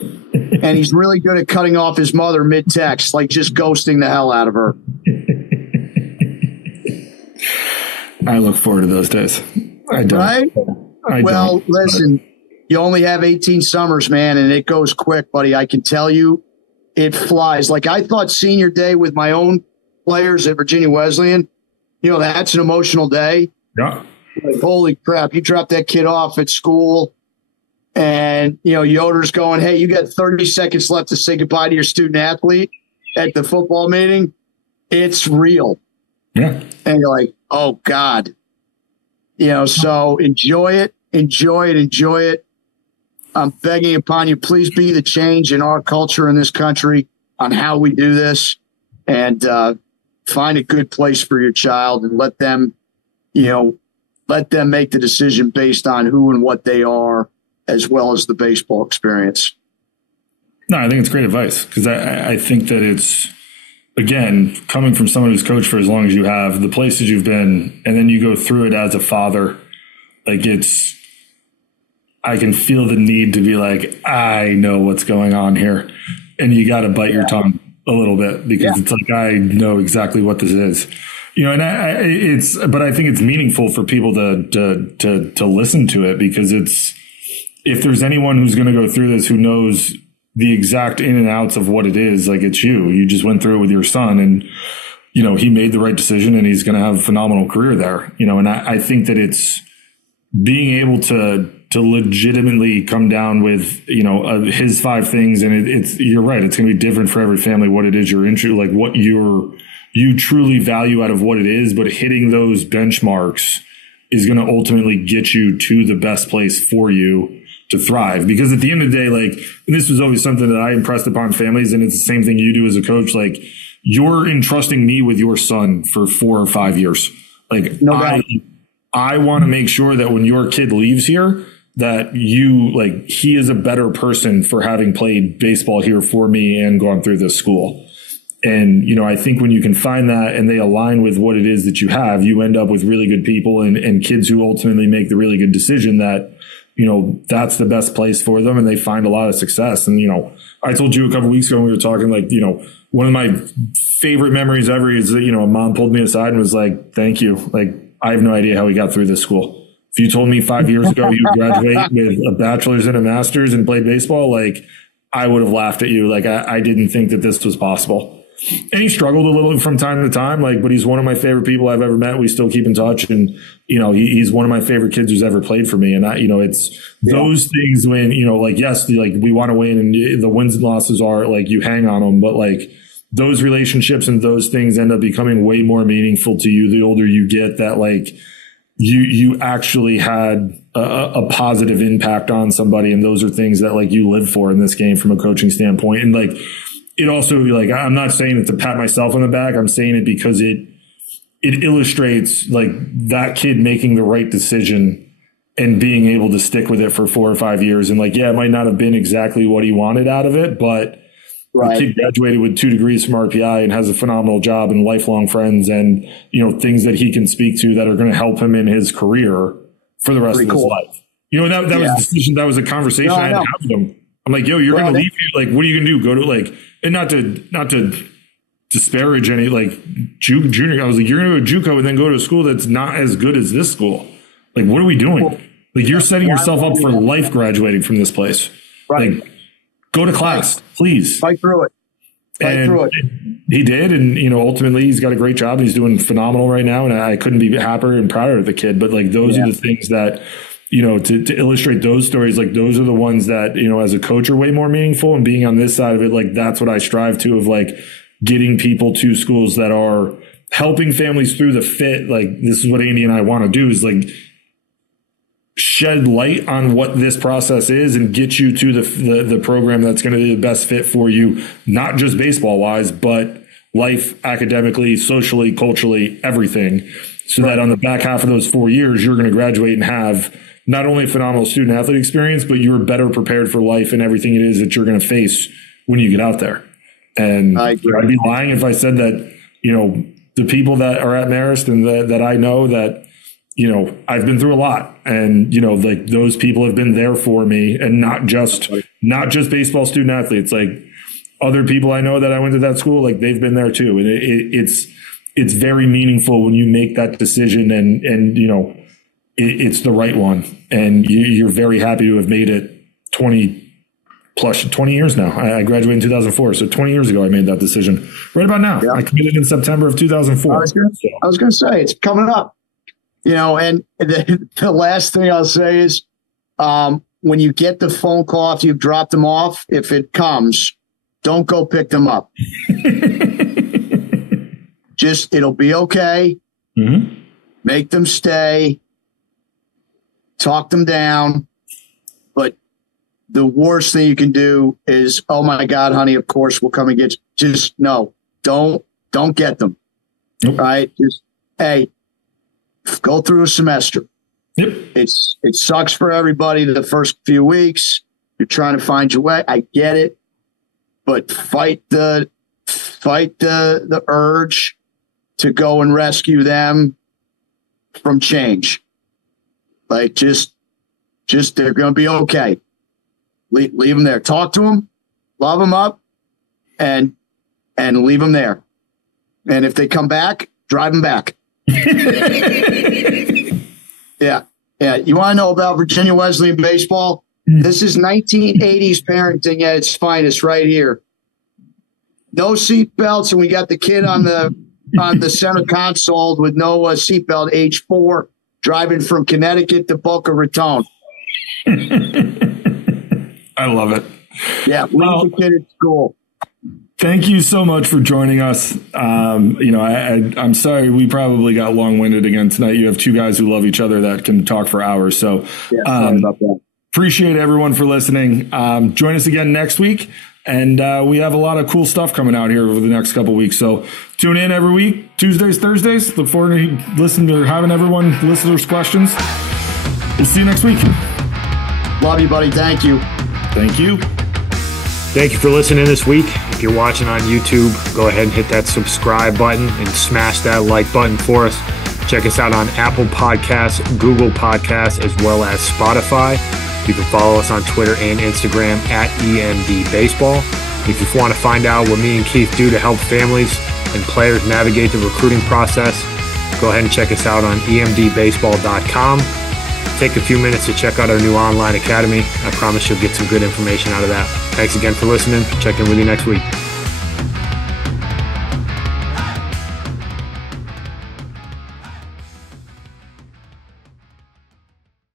And he's really good at cutting off his mother mid-text, like just ghosting the hell out of her. I look forward to those days. I don't. Right? Well, listen, you only have 18 summers, man, and it goes quick, buddy. I can tell you it flies. Like I thought senior day with my own players at Virginia Wesleyan, you know, that's an emotional day. Yeah. Like, holy crap, you dropped that kid off at school and, you know, Yoder's going, hey, you got 30 seconds left to say goodbye to your student athlete at the football meeting. It's real. Yeah. And you're like, oh, God. You know, so enjoy it. I'm begging upon you, please be the change in our culture in this country on how we do this, and find a good place for your child and let them make the decision based on who and what they are, as well as the baseball experience. No, I think it's great advice, because I think that it's, again, coming from someone who's coached for as long as you have, the places you've been, and then you go through it as a father, like I can feel the need to be like, I know what's going on here. And you got to bite your tongue a little bit because it's like, I know exactly what this is. And but I think it's meaningful for people to listen to it, because if there's anyone who's going to go through this who knows the exact in and outs of what it is, like, it's you. You just went through it with your son, and he made the right decision, and he's going to have a phenomenal career there. And I think that it's being able to legitimately come down with his 5 things, and you're right, it's going to be different for every family what it is you're into, like what you truly value out of what it is, but hitting those benchmarks is going to ultimately get you to the best place for you to thrive. Because at the end of the day, like, and this was always something that I impressed upon families, and it's the same thing you do as a coach, like, you're entrusting me with your son for 4 or 5 years. Like, I want to make sure that when your kid leaves here, that he is a better person for having played baseball here for me and gone through this school. And, I think when you can find that and they align with what it is that you have, you end up with really good people and kids who ultimately make the really good decision that, that's the best place for them, and they find a lot of success. And, I told you a couple of weeks ago when we were talking, like, one of my favorite memories ever is that, mom pulled me aside and was like, thank you. Like, I have no idea how we got through this school. If you told me 5 years ago you graduate with a bachelor's and a master's and played baseball, like, I would have laughed at you. Like, I didn't think that this was possible. And he struggled a little from time to time, like, but he's one of my favorite people I've ever met. We still keep in touch, and he's one of my favorite kids who's ever played for me. And it's those things when like, yes, like, we want to win, and the wins and losses are like, you hang on them, but like, those relationships and those things end up becoming way more meaningful to you the older you get. That like, you actually had a positive impact on somebody, and those are things that like you live for in this game from a coaching standpoint. And like, it also, like, I'm not saying it to pat myself on the back. I'm saying it because it illustrates like that kid making the right decision and being able to stick with it for 4 or 5 years. And like, yeah, it might not have been exactly what he wanted out of it, but the kid graduated with 2 degrees from RPI and has a phenomenal job and lifelong friends and, things that he can speak to that are going to help him in his career for the rest of his life. That was a decision. That was a conversation I had to have with him. I'm like, yo, you're going to leave here. Like, what are you going to do? Go to like, and not to disparage any like junior. I was like, you're going to go to JUCO and then go to a school that's not as good as this school. Like, what are we doing? Like, you're setting yourself up for life graduating from this place. Right. Like, go to class, please. Fight through it. He did. And, ultimately he's got a great job. He's doing phenomenal right now. And I couldn't be happier and prouder of the kid. But like, those are the things that, to illustrate those stories, like those are the ones that, as a coach are way more meaningful. And being on this side of it, like, that's what I strive to, of like getting people to schools that are helping families through the fit. Like, this is what Andy and I want to do, is like shed light on what this process is and get you to the program that's going to be the best fit for you, not just baseball wise, but life, academically, socially, culturally, everything. So that on the back half of those 4 years, you're going to graduate and have not only a phenomenal student athlete experience, but you're better prepared for life and everything it is that you're going to face when you get out there. And I'd be lying if I said that, the people that are at Marist and that I know that, I've been through a lot, and, like, those people have been there for me, and not just baseball student athletes, like other people I know that I went to that school, like, they've been there too. And it's very meaningful when you make that decision and it's the right one. And you're very happy to have made it 20 years now. I graduated in 2004. So 20 years ago, I made that decision right about now. Yeah. I committed in September of 2004. I was going to say, it's coming up. And the last thing I'll say is, when you get the phone call after you've dropped them off, if it comes, don't go pick them up. It'll be okay. Mm-hmm. Make them stay. Talk them down. But the worst thing you can do is, oh my God, honey, of course we'll come and get you. Just no, don't get them. Nope. Right? Just, hey, go through a semester. Yep. It sucks for everybody the first few weeks. You're trying to find your way. I get it. But fight the urge to go and rescue them from change. Like, just Just they're going to be okay. Leave them there. Talk to them, love them up, and leave them there. And if they come back, drive them back. Yeah. You want to know about Virginia Wesleyan baseball? This is 1980s parenting at its finest right here. No seatbelts, and we got the kid on the center console with no seatbelt, age 4, driving from Connecticut to Boca Raton. I love it. Yeah, leave the kid at school. Thank you so much for joining us. I'm sorry we probably got long-winded again tonight. You have two guys who love each other that can talk for hours. So sorry about that. Appreciate everyone for listening. Join us again next week. And we have a lot of cool stuff coming out here over the next couple of weeks. So tune in every week, Tuesdays, Thursdays. Look forward to listening to having everyone listeners' questions. We'll see you next week. Love you, buddy. Thank you. Thank you. Thank you for listening this week. If you're watching on YouTube, go ahead and hit that subscribe button and smash that like button for us. Check us out on Apple Podcasts, Google Podcasts, as well as Spotify. You can follow us on Twitter and Instagram at EMD Baseball. If you want to find out what me and Keith do to help families and players navigate the recruiting process, go ahead and check us out on emdbaseball.com. Take a few minutes to check out our new online academy. I promise you'll get some good information out of that. Thanks again for listening. Check in with you next week.